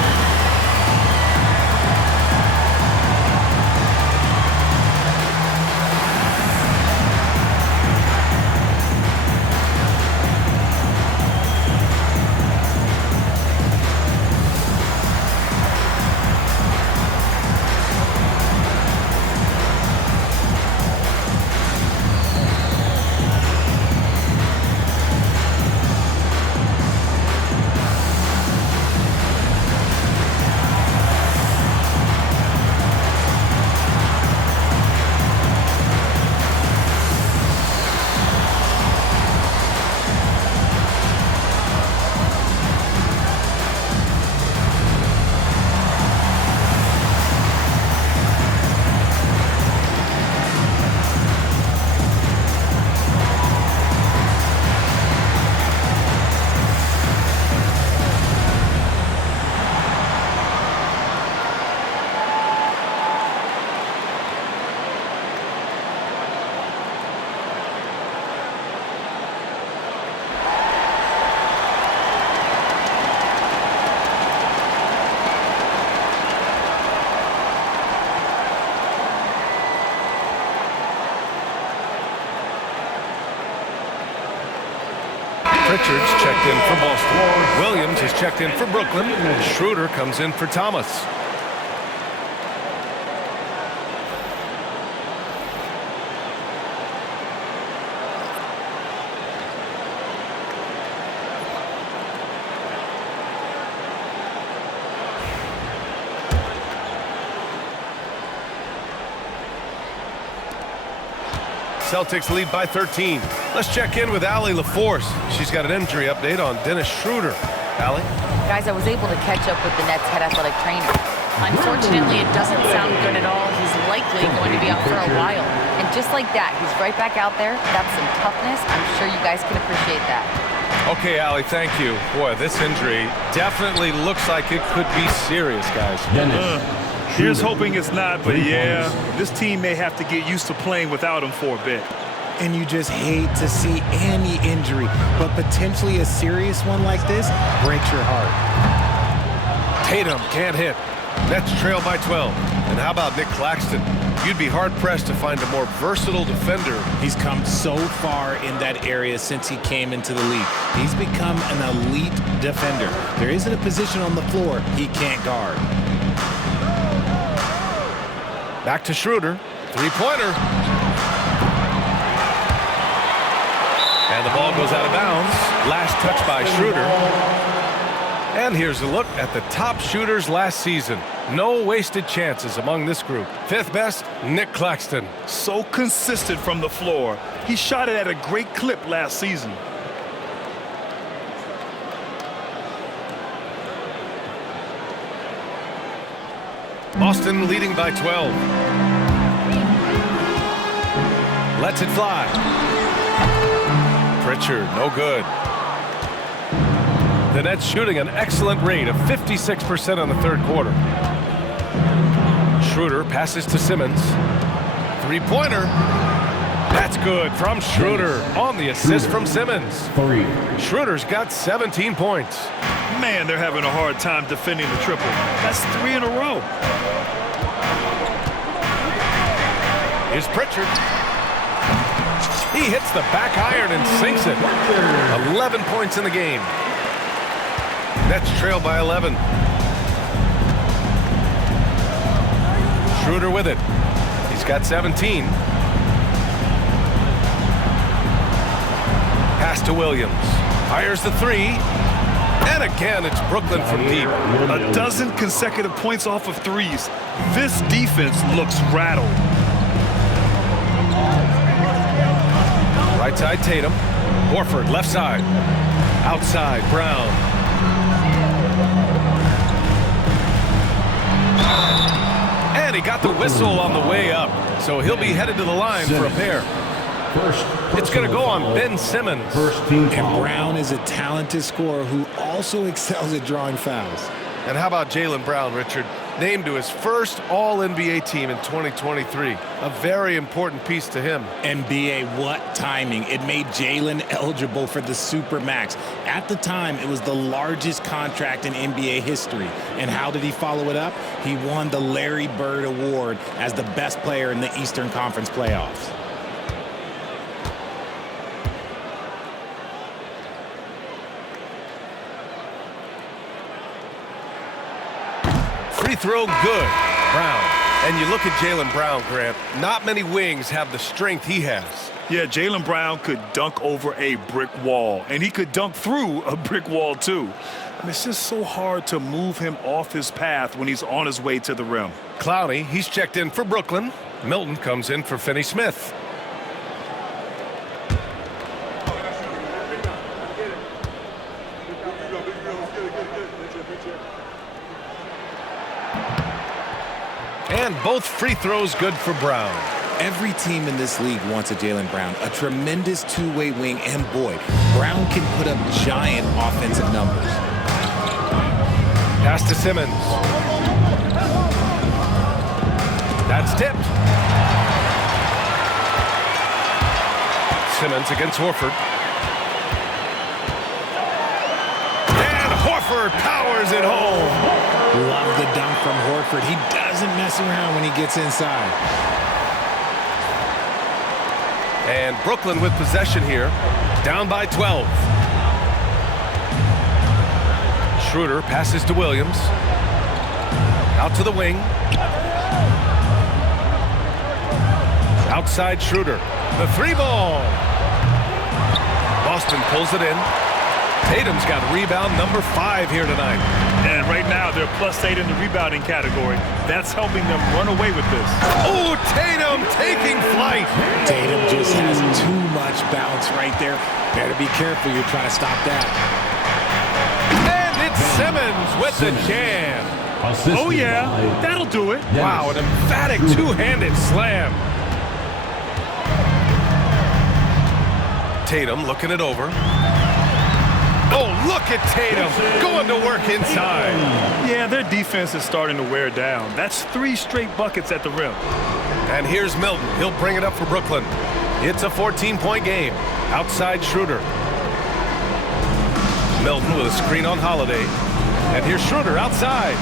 Pritchard's checked in for Boston. Williams is checked in for Brooklyn. Schroeder comes in for Thomas. Celtics lead by 13. Let's check in with Allie LaForce. She's got an injury update on Dennis Schroeder. Allie? Guys, I was able to catch up with the Nets head athletic trainer. Unfortunately, it doesn't sound good at all. He's likely going to be out for a while. And just like that, he's right back out there. That's some toughness. I'm sure you guys can appreciate that. Okay, Allie, thank you. Boy, this injury definitely looks like it could be serious, guys. Here's hoping it's not, but yeah, this team may have to get used to playing without him for a bit. And you just hate to see any injury, but potentially a serious one like this breaks your heart. Tatum can't hit. Nets trail by 12. And how about Nick Claxton? You'd be hard-pressed to find a more versatile defender. He's come so far in that area since he came into the league. He's become an elite defender. There isn't a position on the floor he can't guard. Back to Schroeder. Three-pointer. And the ball goes out of bounds. Last touch by Schroeder. And here's a look at the top shooters last season. No wasted chances among this group. Fifth best, Nick Claxton. So consistent from the floor. He shot it at a great clip last season. Boston leading by 12. Lets it fly. Pritchard, no good. The Nets shooting an excellent rate of 56% on the third quarter. Schroeder passes to Simmons. Three-pointer. That's good from Schroeder on the assist from Simmons. Schroeder's got 17 points. Man, they're having a hard time defending the triple. That's 3 in a row. Here's Pritchard. He hits the back iron and sinks it. 11 points in the game. Nets trail by 11. Schroeder with it. He's got 17. Pass to Williams. Fires the three. And again, it's Brooklyn from deep. A dozen consecutive points off of threes. This defense looks rattled. Right side, Tatum. Horford, left side. Outside, Brown. And he got the whistle on the way up, so he'll be headed to the line for a pair. It's going to go on Ben Simmons. And Brown is a talented scorer who also excels at drawing fouls. And how about Jaylen Brown, Richard? Named to his first All-NBA team in 2023. A very important piece to him. NBA, what timing. It made Jaylen eligible for the Supermax. At the time, it was the largest contract in NBA history. And how did he follow it up? He won the Larry Bird Award as the best player in the Eastern Conference playoffs. Free throw, good. Brown. And you look at Jaylen Brown, Grant. Not many wings have the strength he has. Yeah, Jaylen Brown could dunk over a brick wall, and he could dunk through a brick wall, too. I mean, it's just so hard to move him off his path when he's on his way to the rim. Clowney, he's checked in for Brooklyn. Milton comes in for Finney-Smith. And both free throws good for Brown. Every team in this league wants a Jaylen Brown, a tremendous two-way wing, and boy, Brown can put up giant offensive numbers. Pass to Simmons. That's tipped. Simmons against Horford. And Horford powers it home. Love the dunk from Horford. He doesn't mess around when he gets inside. And Brooklyn with possession here, down by 12. Schroeder passes to Williams. Out to the wing. Outside Schroeder. The three ball. Boston pulls it in. Tatum's got rebound number 5 here tonight. And right now, they're +8 in the rebounding category. That's helping them run away with this. Oh, Tatum taking flight. Tatum just has too much bounce right there. Better be careful. You're trying to stop that. And it's Simmons with the jam. Oh, yeah. That'll do it. Wow, an emphatic two-handed slam. Tatum looking it over. Oh, look at Tatum going to work inside. Yeah, their defense is starting to wear down. That's 3 straight buckets at the rim. And here's Milton. He'll bring it up for Brooklyn. It's a 14-point game. Outside Schroeder. Milton with a screen on Holiday. And here's Schroeder outside.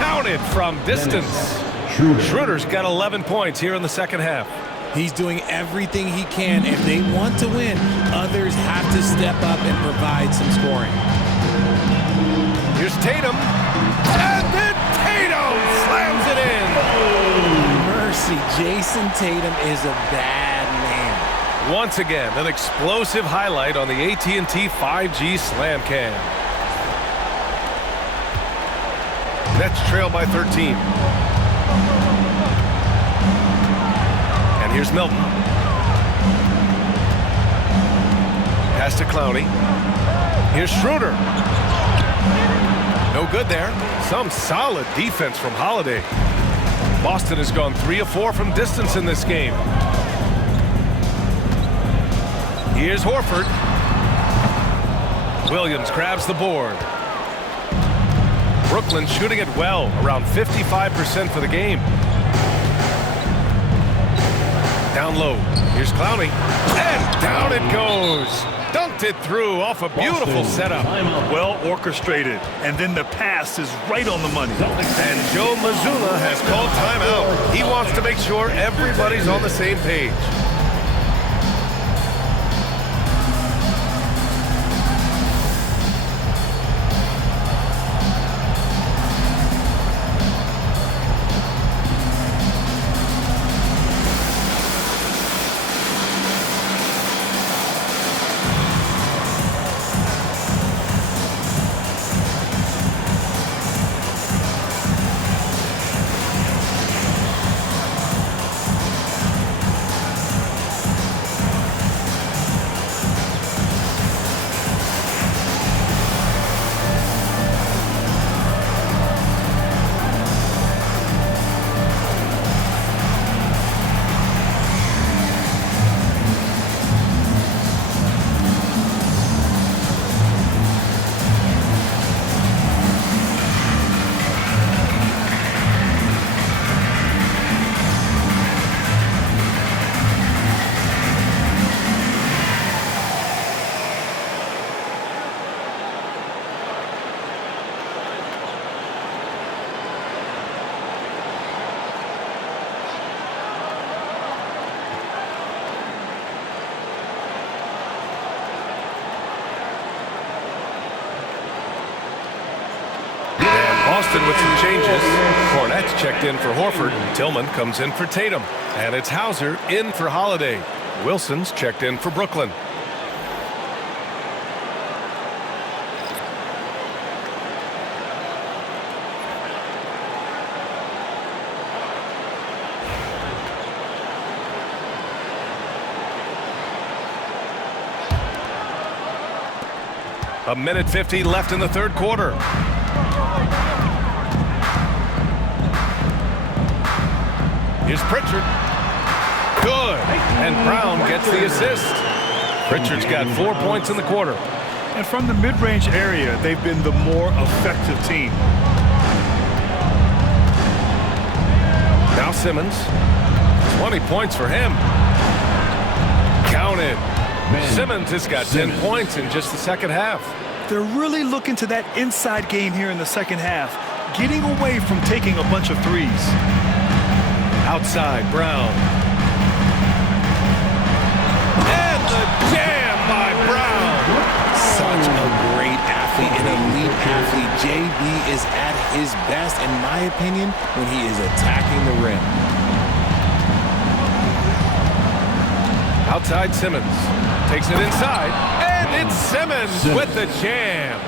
Counted from distance. Schroeder's got 11 points here in the second half. He's doing everything he can. If they want to win, others have to step up and provide some scoring. Here's Tatum. And then Tatum slams it in. Mercy, Jayson Tatum is a bad man. Once again, an explosive highlight on the AT&T 5G Slam Cam. Nets trail by 13. Here's Milton. Pass to Clowney. Here's Schroeder. No good there. Some solid defense from Holiday. Boston has gone 3 of 4 from distance in this game. Here's Horford. Williams grabs the board. Brooklyn shooting it well, around 55% for the game. Down low. Here's Clowney. And down it goes. Dunked it through off a beautiful setup. Well orchestrated. And then the pass is right on the money. And Joe Mazzulla has called timeout. He wants to make sure everybody's on the same page. Boston with some changes. Cornette's checked in for Horford. Tillman comes in for Tatum. And it's Hauser in for Holiday. Wilson's checked in for Brooklyn. A minute 50 left in the third quarter. Here's Pritchard. Good. And Brown gets the assist. Pritchard's got 4 points in the quarter. And from the mid-range area, they've been the more effective team. Now Simmons. 20 points for him. Counted. Simmons has got 10 points in just the second half. They're really looking to that inside game here in the second half, getting away from taking a bunch of threes. Outside, Brown. And the jam by Brown. Such a great athlete, an elite athlete. JB is at his best, in my opinion, when he is attacking the rim. Outside Simmons. Takes it inside. And it's Simmons with the jam.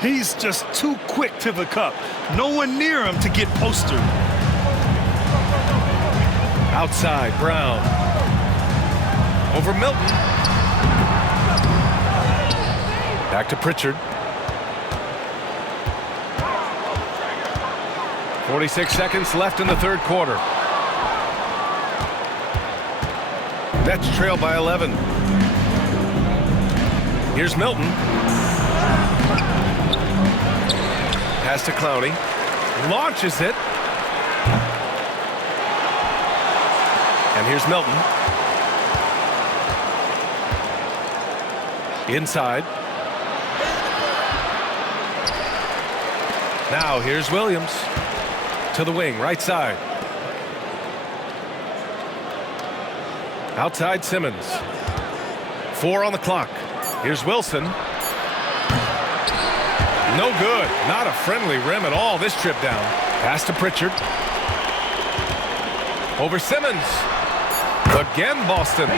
He's just too quick to the cup. No one near him to get postered. Outside, Brown. Over Milton. Back to Pritchard. 46 seconds left in the third quarter. Nets trail by 11. Here's Milton. Pass to Clowney. Launches it. And here's Milton. Inside. Now here's Williams. To the wing, right side. Outside Simmons. 4 on the clock. Here's Wilson. No good. Not a friendly rim at all this trip down. Pass to Pritchard. Over Simmons. Again, Boston.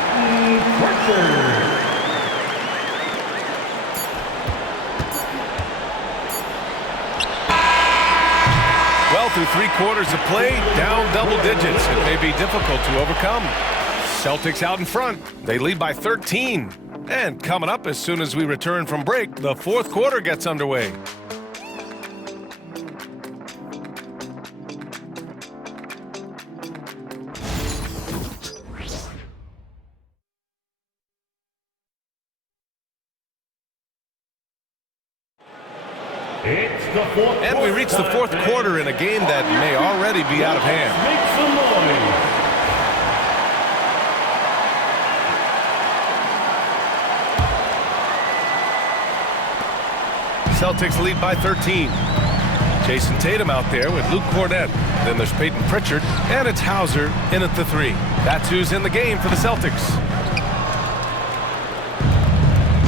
Well, through 3 quarters of play, down double digits. It may be difficult to overcome. Celtics out in front. They lead by 13. And coming up as soon as we return from break, the fourth quarter gets underway. It's And we reach the fourth quarter in a game that may already be out of hand. Make some noise. Celtics lead by 13. Jayson Tatum out there with Luke Cornett. Then there's Peyton Pritchard, and it's Hauser in at the 3. That's who's in the game for the Celtics.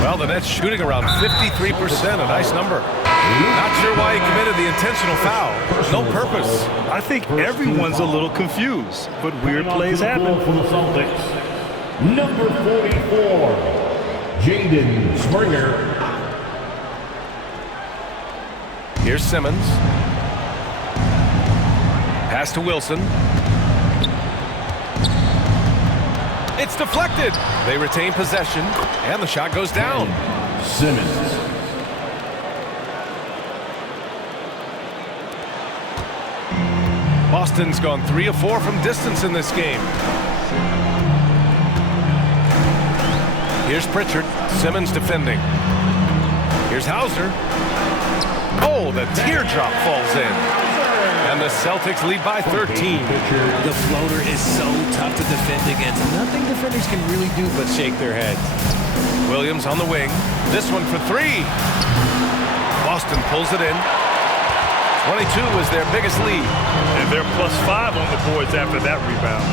Well, the Nets shooting around 53%, a nice number. Not sure why he committed the intentional foul. No purpose. I think everyone's a little confused, but weird plays happen. For the Celtics, number 44, Jaden Springer. Here's Simmons. Pass to Wilson. It's deflected. They retain possession, and the shot goes down. Simmons. Boston's gone 3 of 4 from distance in this game. Here's Pritchard. Simmons defending. Here's Hauser. Oh, the teardrop falls in. And the Celtics lead by 13. The floater is so tough to defend against. Nothing defenders can really do but shake their heads. Williams on the wing. This one for 3. Boston pulls it in. 22 is their biggest lead. And they're +5 on the boards after that rebound.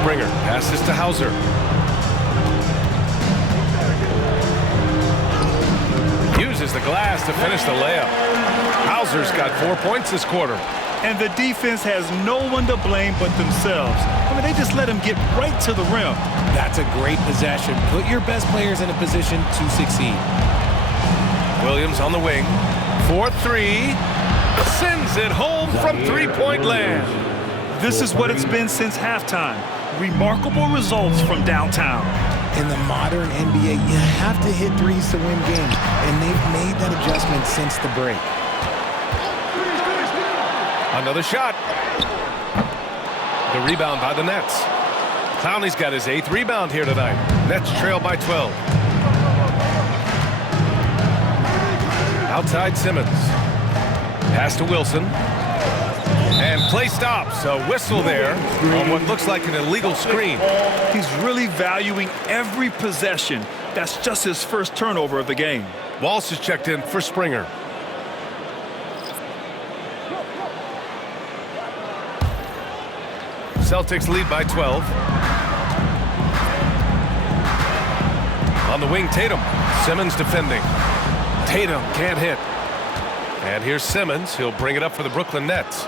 Springer passes to Hauser. Uses the glass to finish the layup. Hauser's got 4 points this quarter. And the defense has no one to blame but themselves. I mean, they just let him get right to the rim. That's a great possession. Put your best players in a position to succeed. Williams on the wing. 4-3. Sends it home from 3-point land. This is what it's been since halftime. Remarkable results from downtown. In the modern NBA, you have to hit threes to win games, and they've made that adjustment since the break. Another shot. The rebound by the Nets. Clowney's got his 8th rebound here tonight. Nets trail by 12. Outside Simmons. Pass to Wilson. And play stops. A whistle there on what looks like an illegal screen. He's really valuing every possession. That's just his first turnover of the game. Walsh is checked in for Springer. Celtics lead by 12. On the wing, Tatum. Simmons defending. Tatum can't hit. And here's Simmons. He'll bring it up for the Brooklyn Nets.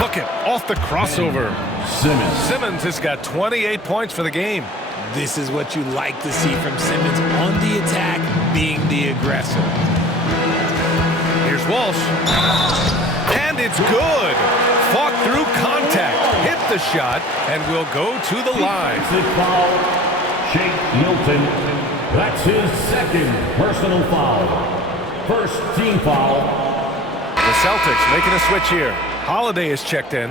Bucket off the crossover. Simmons has got 28 points for the game. This is what you like to see from Simmons on the attack, being the aggressor. Here's Walsh. And it's good. Fought through contact. Hit the shot and will go to the line. Foul, Shake Milton. That's his 2nd personal foul. First team foul. The Celtics making a switch here. Holiday is checked in.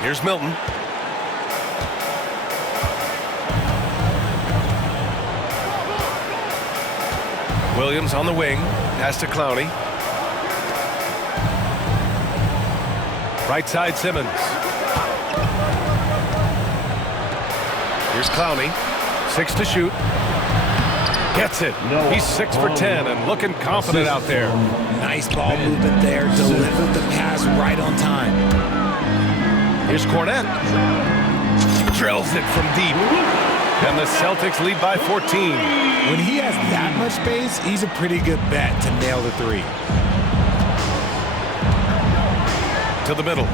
Here's Milton. Williams on the wing. Pass to Clowney. Right side Simmons. Here's Clowney. 6 to shoot. Gets it. He's 6 for 10 and looking confident out there. Nice ball movement there. Delivered the pass right on time. Here's Cornett. Drills it from deep. And the Celtics lead by 14. When he has that much space, he's a pretty good bet to nail the 3. To the middle.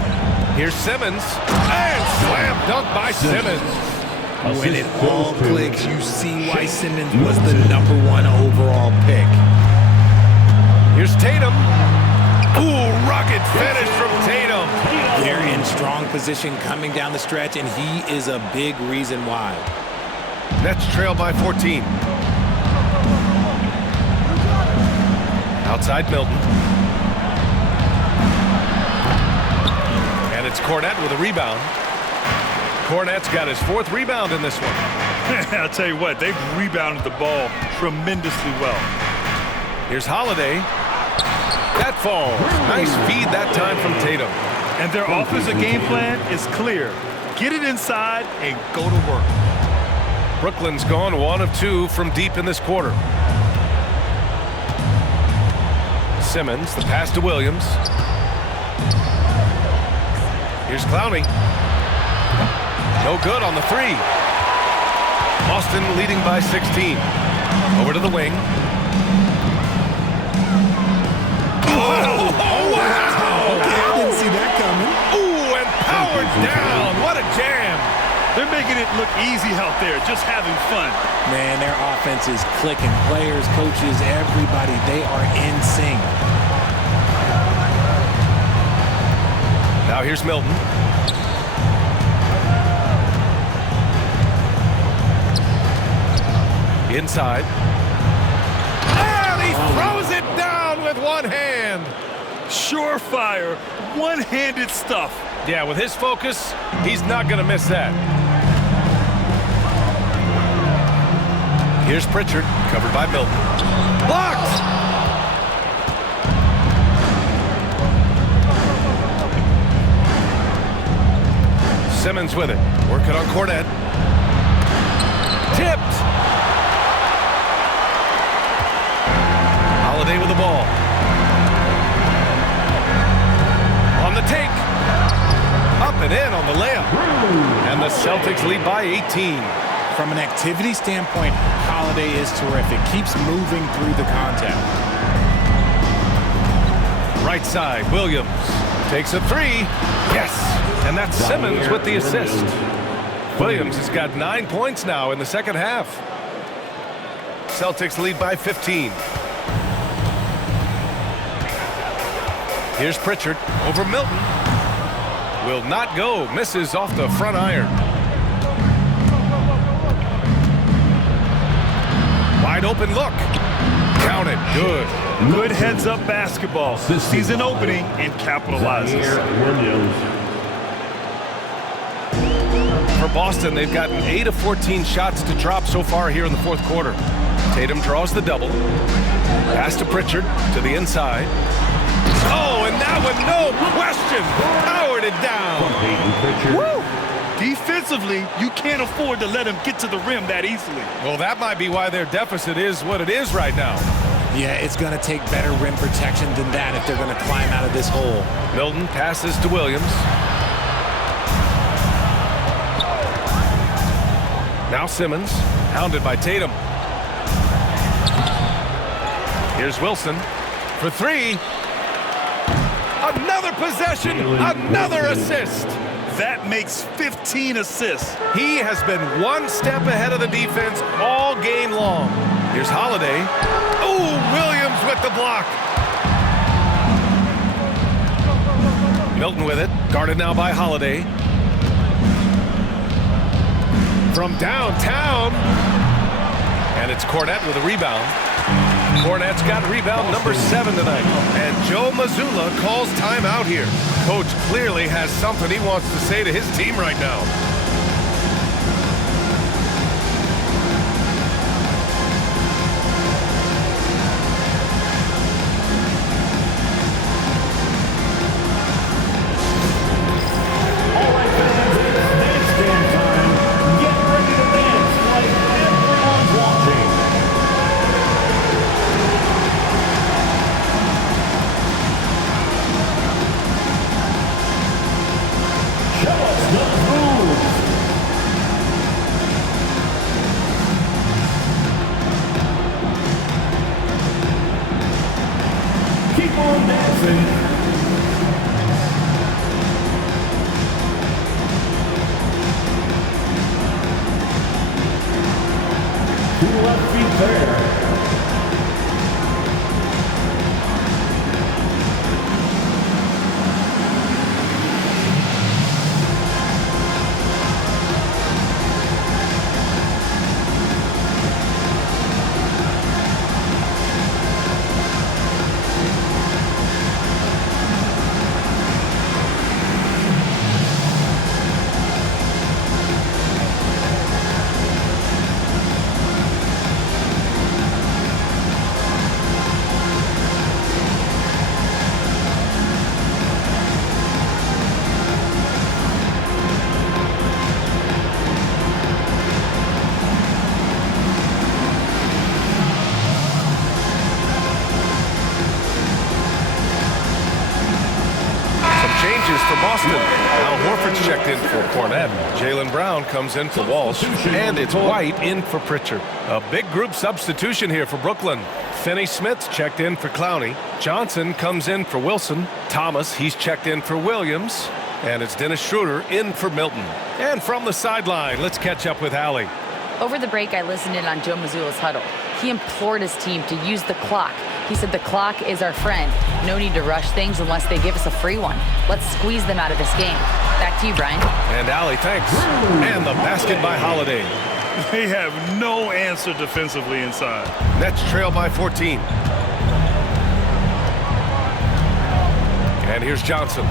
Here's Simmons. And slam dunk by Simmons. When it all clicks, you see why Simmons was the #1 overall pick. Here's Tatum. Ooh, rugged finish from Tatum. They're in strong position coming down the stretch, and he is a big reason why. Nets trail by 14. Outside Milton. And it's Cornette with a rebound. Cornette's got his 4th rebound in this one. I'll tell you what, they've rebounded the ball tremendously well. Here's Holiday. That falls. Nice feed that time from Tatum. And their offensive game plan is clear. Get it inside and go to work. Brooklyn's gone 1 of 2 from deep in this quarter. Simmons, the pass to Williams. Here's Clowney. No good on the 3. Boston leading by 16. Over to the wing. Oh, wow! Okay, I didn't see that coming. Ooh, and powered down. What a jam. They're making it look easy out there, just having fun. Man, their offense is clicking. Players, coaches, everybody, they are in sync. Now here's Milton. Inside. And he throws it down with one hand. Surefire, one-handed stuff. Yeah, with his focus, he's not going to miss that. Here's Pritchard, covered by Milton. Blocked! Simmons with it. Working on Cornette. Tipped! Holiday with the ball. On the take. Up and in on the layup. And the Celtics lead by 18. From an activity standpoint, Holiday is terrific. Keeps moving through the contact. Right side, Williams takes a 3. Yes! And that's Simmons with the assist. Williams has got 9 points now in the second half. Celtics lead by 15. Here's Pritchard over Milton. Will not go. Misses off the front iron. Wide open look. Counted. Good. Good heads-up basketball. Sees an opening and capitalizes. For Boston, they've gotten 8 of 14 shots to drop so far here in the fourth quarter. Tatum draws the double. Pass to Pritchard to the inside. Oh, and that one, no question, powered it down. Woo! Defensively, you can't afford to let him get to the rim that easily. Well, that might be why their deficit is what it is right now. Yeah, it's going to take better rim protection than that if they're going to climb out of this hole. Milton passes to Williams. Now Simmons, hounded by Tatum. Here's Wilson for 3. Another possession, another assist. That makes 15 assists. He has been one step ahead of the defense all game long. Here's Holiday. Oh, Williams with the block. Milton with it, guarded now by Holiday. From downtown. And it's Cornette with a rebound. Cornette's got rebound number 7 tonight. And Joe Mazzulla calls timeout here. Coach clearly has something he wants to say to his team right now. for Boston. Al Horford's checked in for Cornette. Jaylen Brown comes in for Walsh. And it's White in for Pritchard. A big group substitution here for Brooklyn. Finney-Smith checked in for Clowney. Johnson comes in for Wilson. Thomas, he's checked in for Williams. And it's Dennis Schroeder in for Milton. And from the sideline, let's catch up with Allie. Over the break, I listened in on Joe Mazzulla's huddle. He implored his team to use the clock. He said the clock is our friend. No need to rush things unless they give us a free one. Let's squeeze them out of this game. Back to you, Brian. And Allie, thanks. And the basket by Holiday. They have no answer defensively inside. Nets trail by 14. And here's Johnson.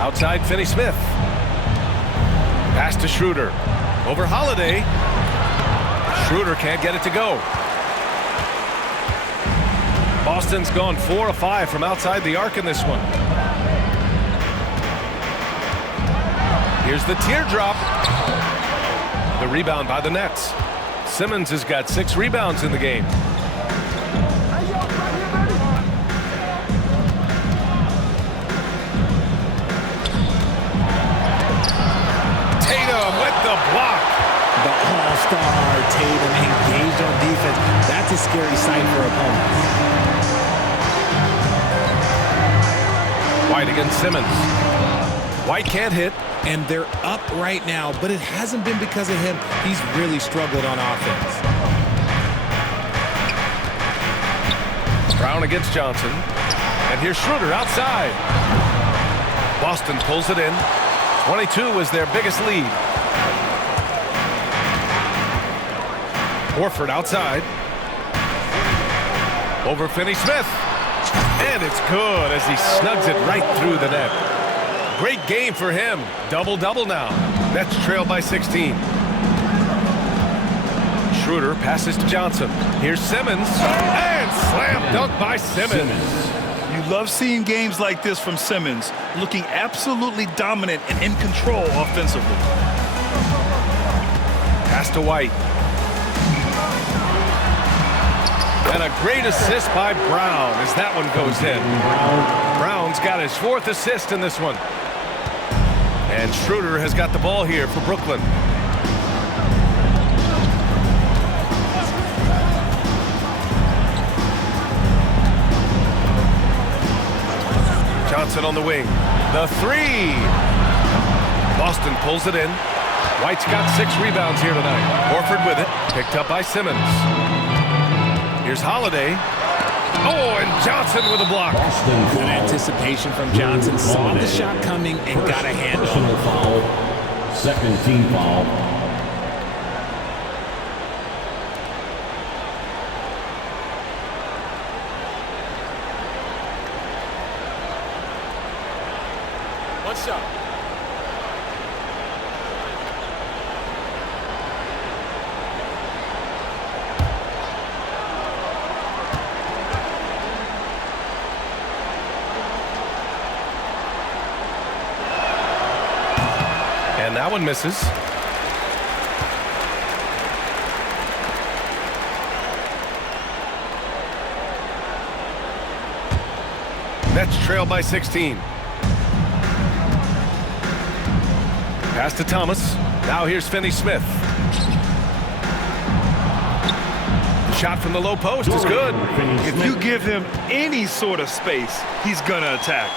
Outside Finney-Smith. Pass to Schroeder. Over Holiday. Schroeder can't get it to go. Boston's gone 4 of 5 from outside the arc in this one. Here's the teardrop. The rebound by the Nets. Simmons has got 6 rebounds in the game. Tatum with the block. The all-star Tatum engaged on defense. That's a scary sight for opponents. White against Simmons. White can't hit. And they're up right now, but it hasn't been because of him. He's really struggled on offense. Brown against Johnson. And here's Schroeder outside. Boston pulls it in. 22 was their biggest lead. Horford outside. Over Finney-Smith. And it's good as he snugs it right through the net. Great game for him. Double-double now. Nets trail by 16. Schroeder passes to Johnson. Here's Simmons. And slam dunk by Simmons. You love seeing games like this from Simmons, looking absolutely dominant and in control offensively. Pass to White. And a great assist by Brown as that one goes in. Brown's got his 4th assist in this one. And Schroeder has got the ball here for Brooklyn. Johnson on the wing. The 3. Boston pulls it in. White's got 6 rebounds here tonight. Horford with it. Picked up by Simmons. Here's Holiday. Oh, and Johnson with a block. Good anticipation from Johnson. Saw the shot coming and got a hand on it. Foul. Second team foul. What's up? And that one misses. Nets trail by 16. Pass to Thomas. Now here's Finney-Smith. The shot from the low post is good. If you give him any sort of space, he's gonna attack.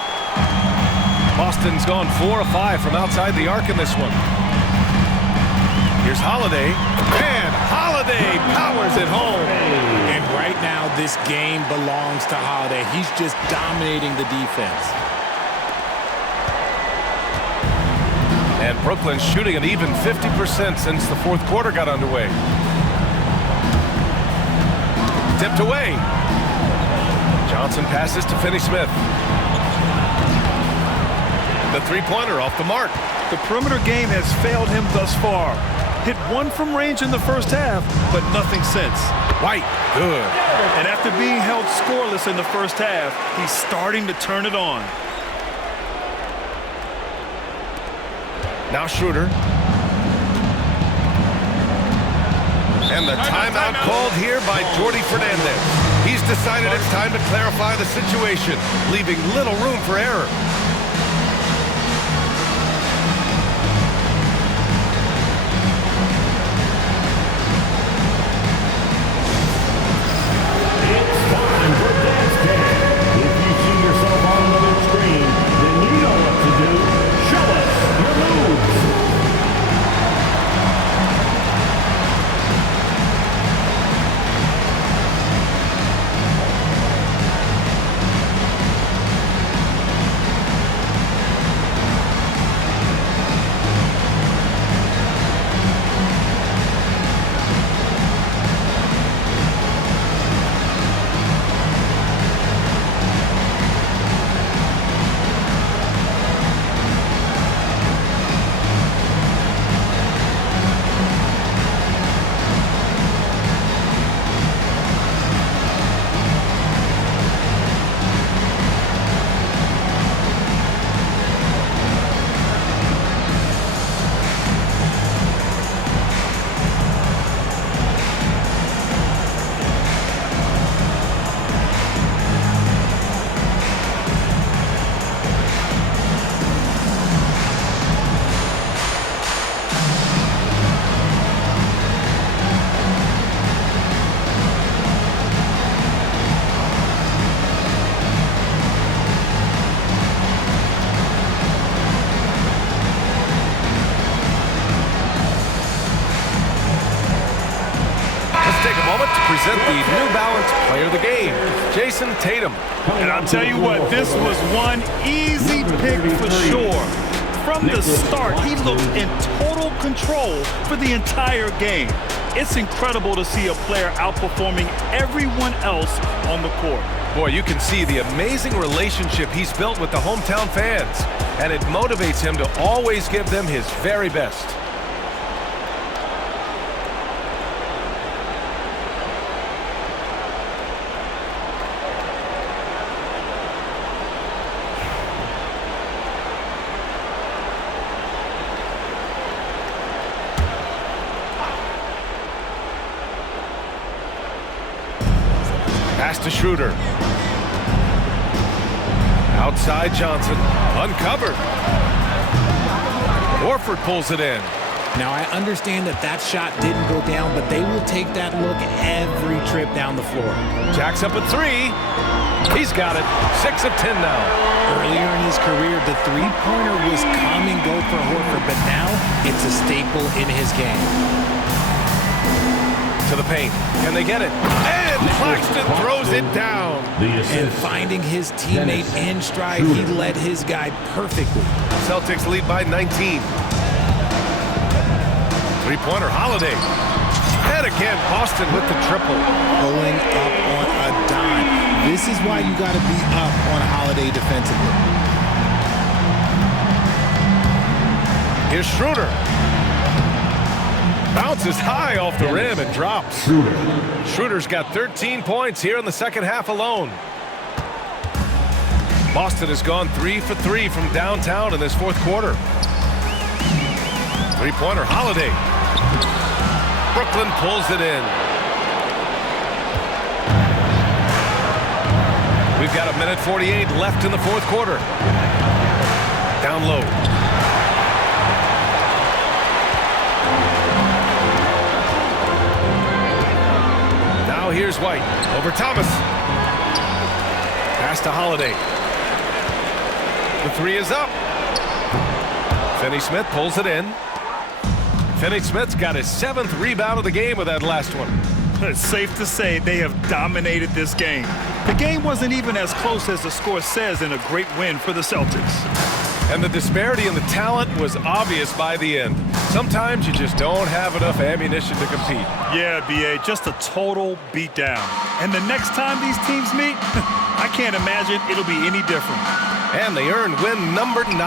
Boston's gone 4 of 5 from outside the arc in this one. Here's Holiday. And Holiday powers it home. And right now, this game belongs to Holiday. He's just dominating the defense. And Brooklyn's shooting an even 50% since the 4th quarter got underway. Tipped away. Johnson passes to Finney-Smith. The 3-pointer off the mark. The perimeter game has failed him thus far. Hit 1 from range in the first half, but nothing since. White, good. And after being held scoreless in the first half, he's starting to turn it on. Now Schroeder. And the timeout called here by Jordi Fernandez. He's decided it's time to clarify the situation, leaving little room for error. present the New Balance Player of the Game, Jayson Tatum. And I'll tell you what, this was one easy pick for sure. From the start, he looked in total control for the entire game. It's incredible to see a player outperforming everyone else on the court. Boy, you can see the amazing relationship he's built with the hometown fans, and it motivates him to always give them his very best. Pass to Schroeder. Outside Johnson. Uncovered. Horford pulls it in. Now, I understand that shot didn't go down, but they will take that look every trip down the floor. Jacks up a three. He's got it. 6 of 10 now. Earlier in his career, the three-pointer was come and go for Horford, but now it's a staple in his game. To the paint. Can they get it? And Claxton throws it down. And finding his teammate in stride, he led his guy perfectly. Celtics lead by 19. Three-pointer, Holiday. And again, Boston with the triple. Pulling up on a dime. This is why you got to be up on Holiday defensively. Here's Schroeder. Bounces high off the rim and drops. Schroeder's got 13 points here in the second half alone. Boston has gone 3 for 3 from downtown in this fourth quarter. Three-pointer, Holiday. Brooklyn pulls it in. We've got 1:48 left in the fourth quarter. Down low. Now here's White over Thomas. Pass to Holiday. The three is up. Finney-Smith pulls it in. Finney-Smith's got his 7th rebound of the game with that last one. It's safe to say they have dominated this game. The game wasn't even as close as the score says in a great win for the Celtics. And the disparity in the talent was obvious by the end. Sometimes you just don't have enough ammunition to compete. Yeah, B.A., just a total beatdown. And the next time these teams meet, I can't imagine it'll be any different. And they earned win number 9.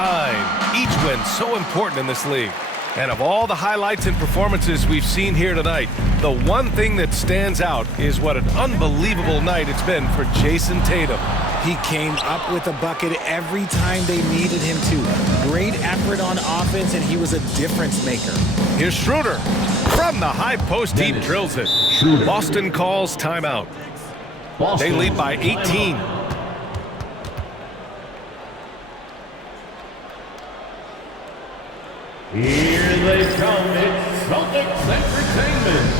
Each win so important in this league. And of all the highlights and performances we've seen here tonight, the one thing that stands out is what an unbelievable night it's been for Jayson Tatum. He came up with a bucket every time they needed him to. Great effort on offense, and he was a difference maker. Here's Schroeder. From the high post, he drills it. Boston calls timeout. They lead by 18. Here they come. It's Celtics Entertainment.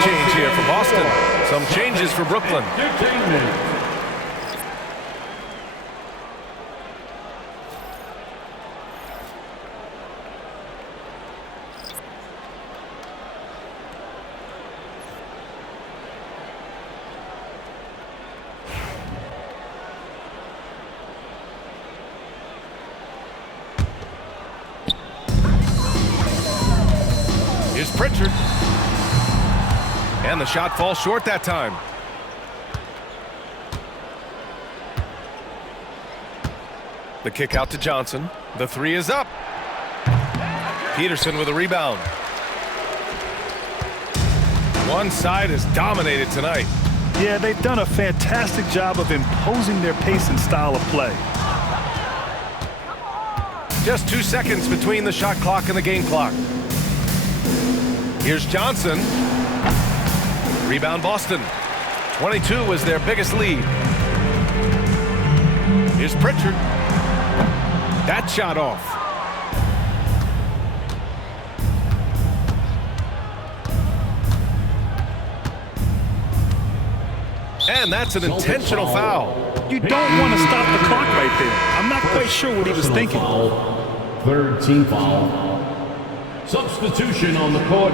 Change here for Boston. Some changes for Brooklyn. Here's Pritchard. And the shot falls short that time. The kick out to Johnson. The three is up. Peterson with a rebound. One side is dominated tonight. Yeah, they've done a fantastic job of imposing their pace and style of play. Just 2 seconds between the shot clock and the game clock. Here's Johnson. Rebound Boston. 22 was their biggest lead. Here's Pritchard. That shot off. And that's an intentional foul. You don't want to stop the clock right there. I'm not quite sure what he was thinking. Third team foul. Substitution on the court.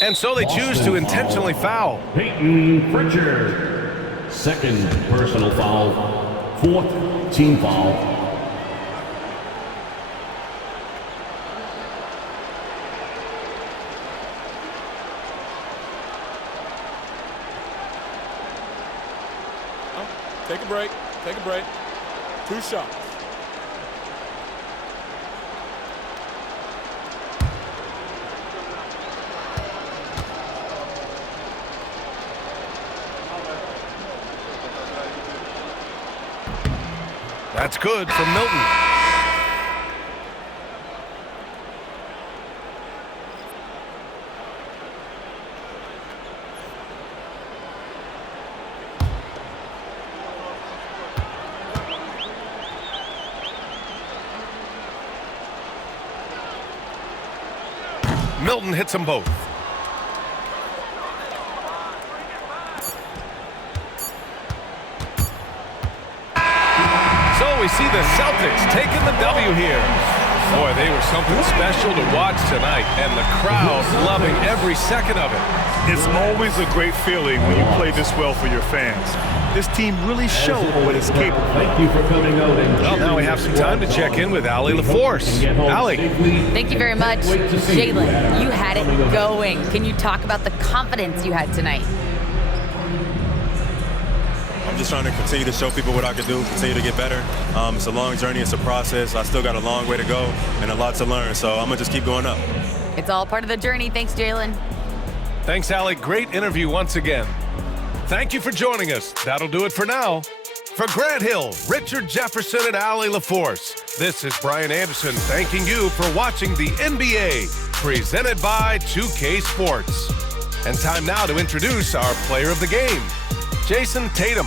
And so they choose to intentionally foul. Peyton Pritchard. Second personal foul. Fourth team foul. Take a break. Take a break. 2 shots. That's good from Milton. Milton hits them both. So we see the Celtics taking the W here. Boy, they were something special to watch tonight, and the crowd loving every second of it. It's always a great feeling when you play this well for your fans. This team really showed what it's capable of. Thank you for coming out. Well, now we have some time to check in with Allie LaForce. Allie. Thank you very much. Jaylen, you had it going. Can you talk about the confidence you had tonight? I'm just trying to continue to show people what I can do, continue to get better. It's a long journey. It's a process. I still got a long way to go and a lot to learn, so I'm going to just keep going up. It's all part of the journey. Thanks, Jaylen. Thanks, Allie. Great interview once again. Thank you for joining us. That'll do it for now. For Grant Hill, Richard Jefferson, and Allie LaForce, this is Brian Anderson thanking you for watching the NBA, presented by 2K Sports. And time now to introduce our player of the game, Jayson Tatum.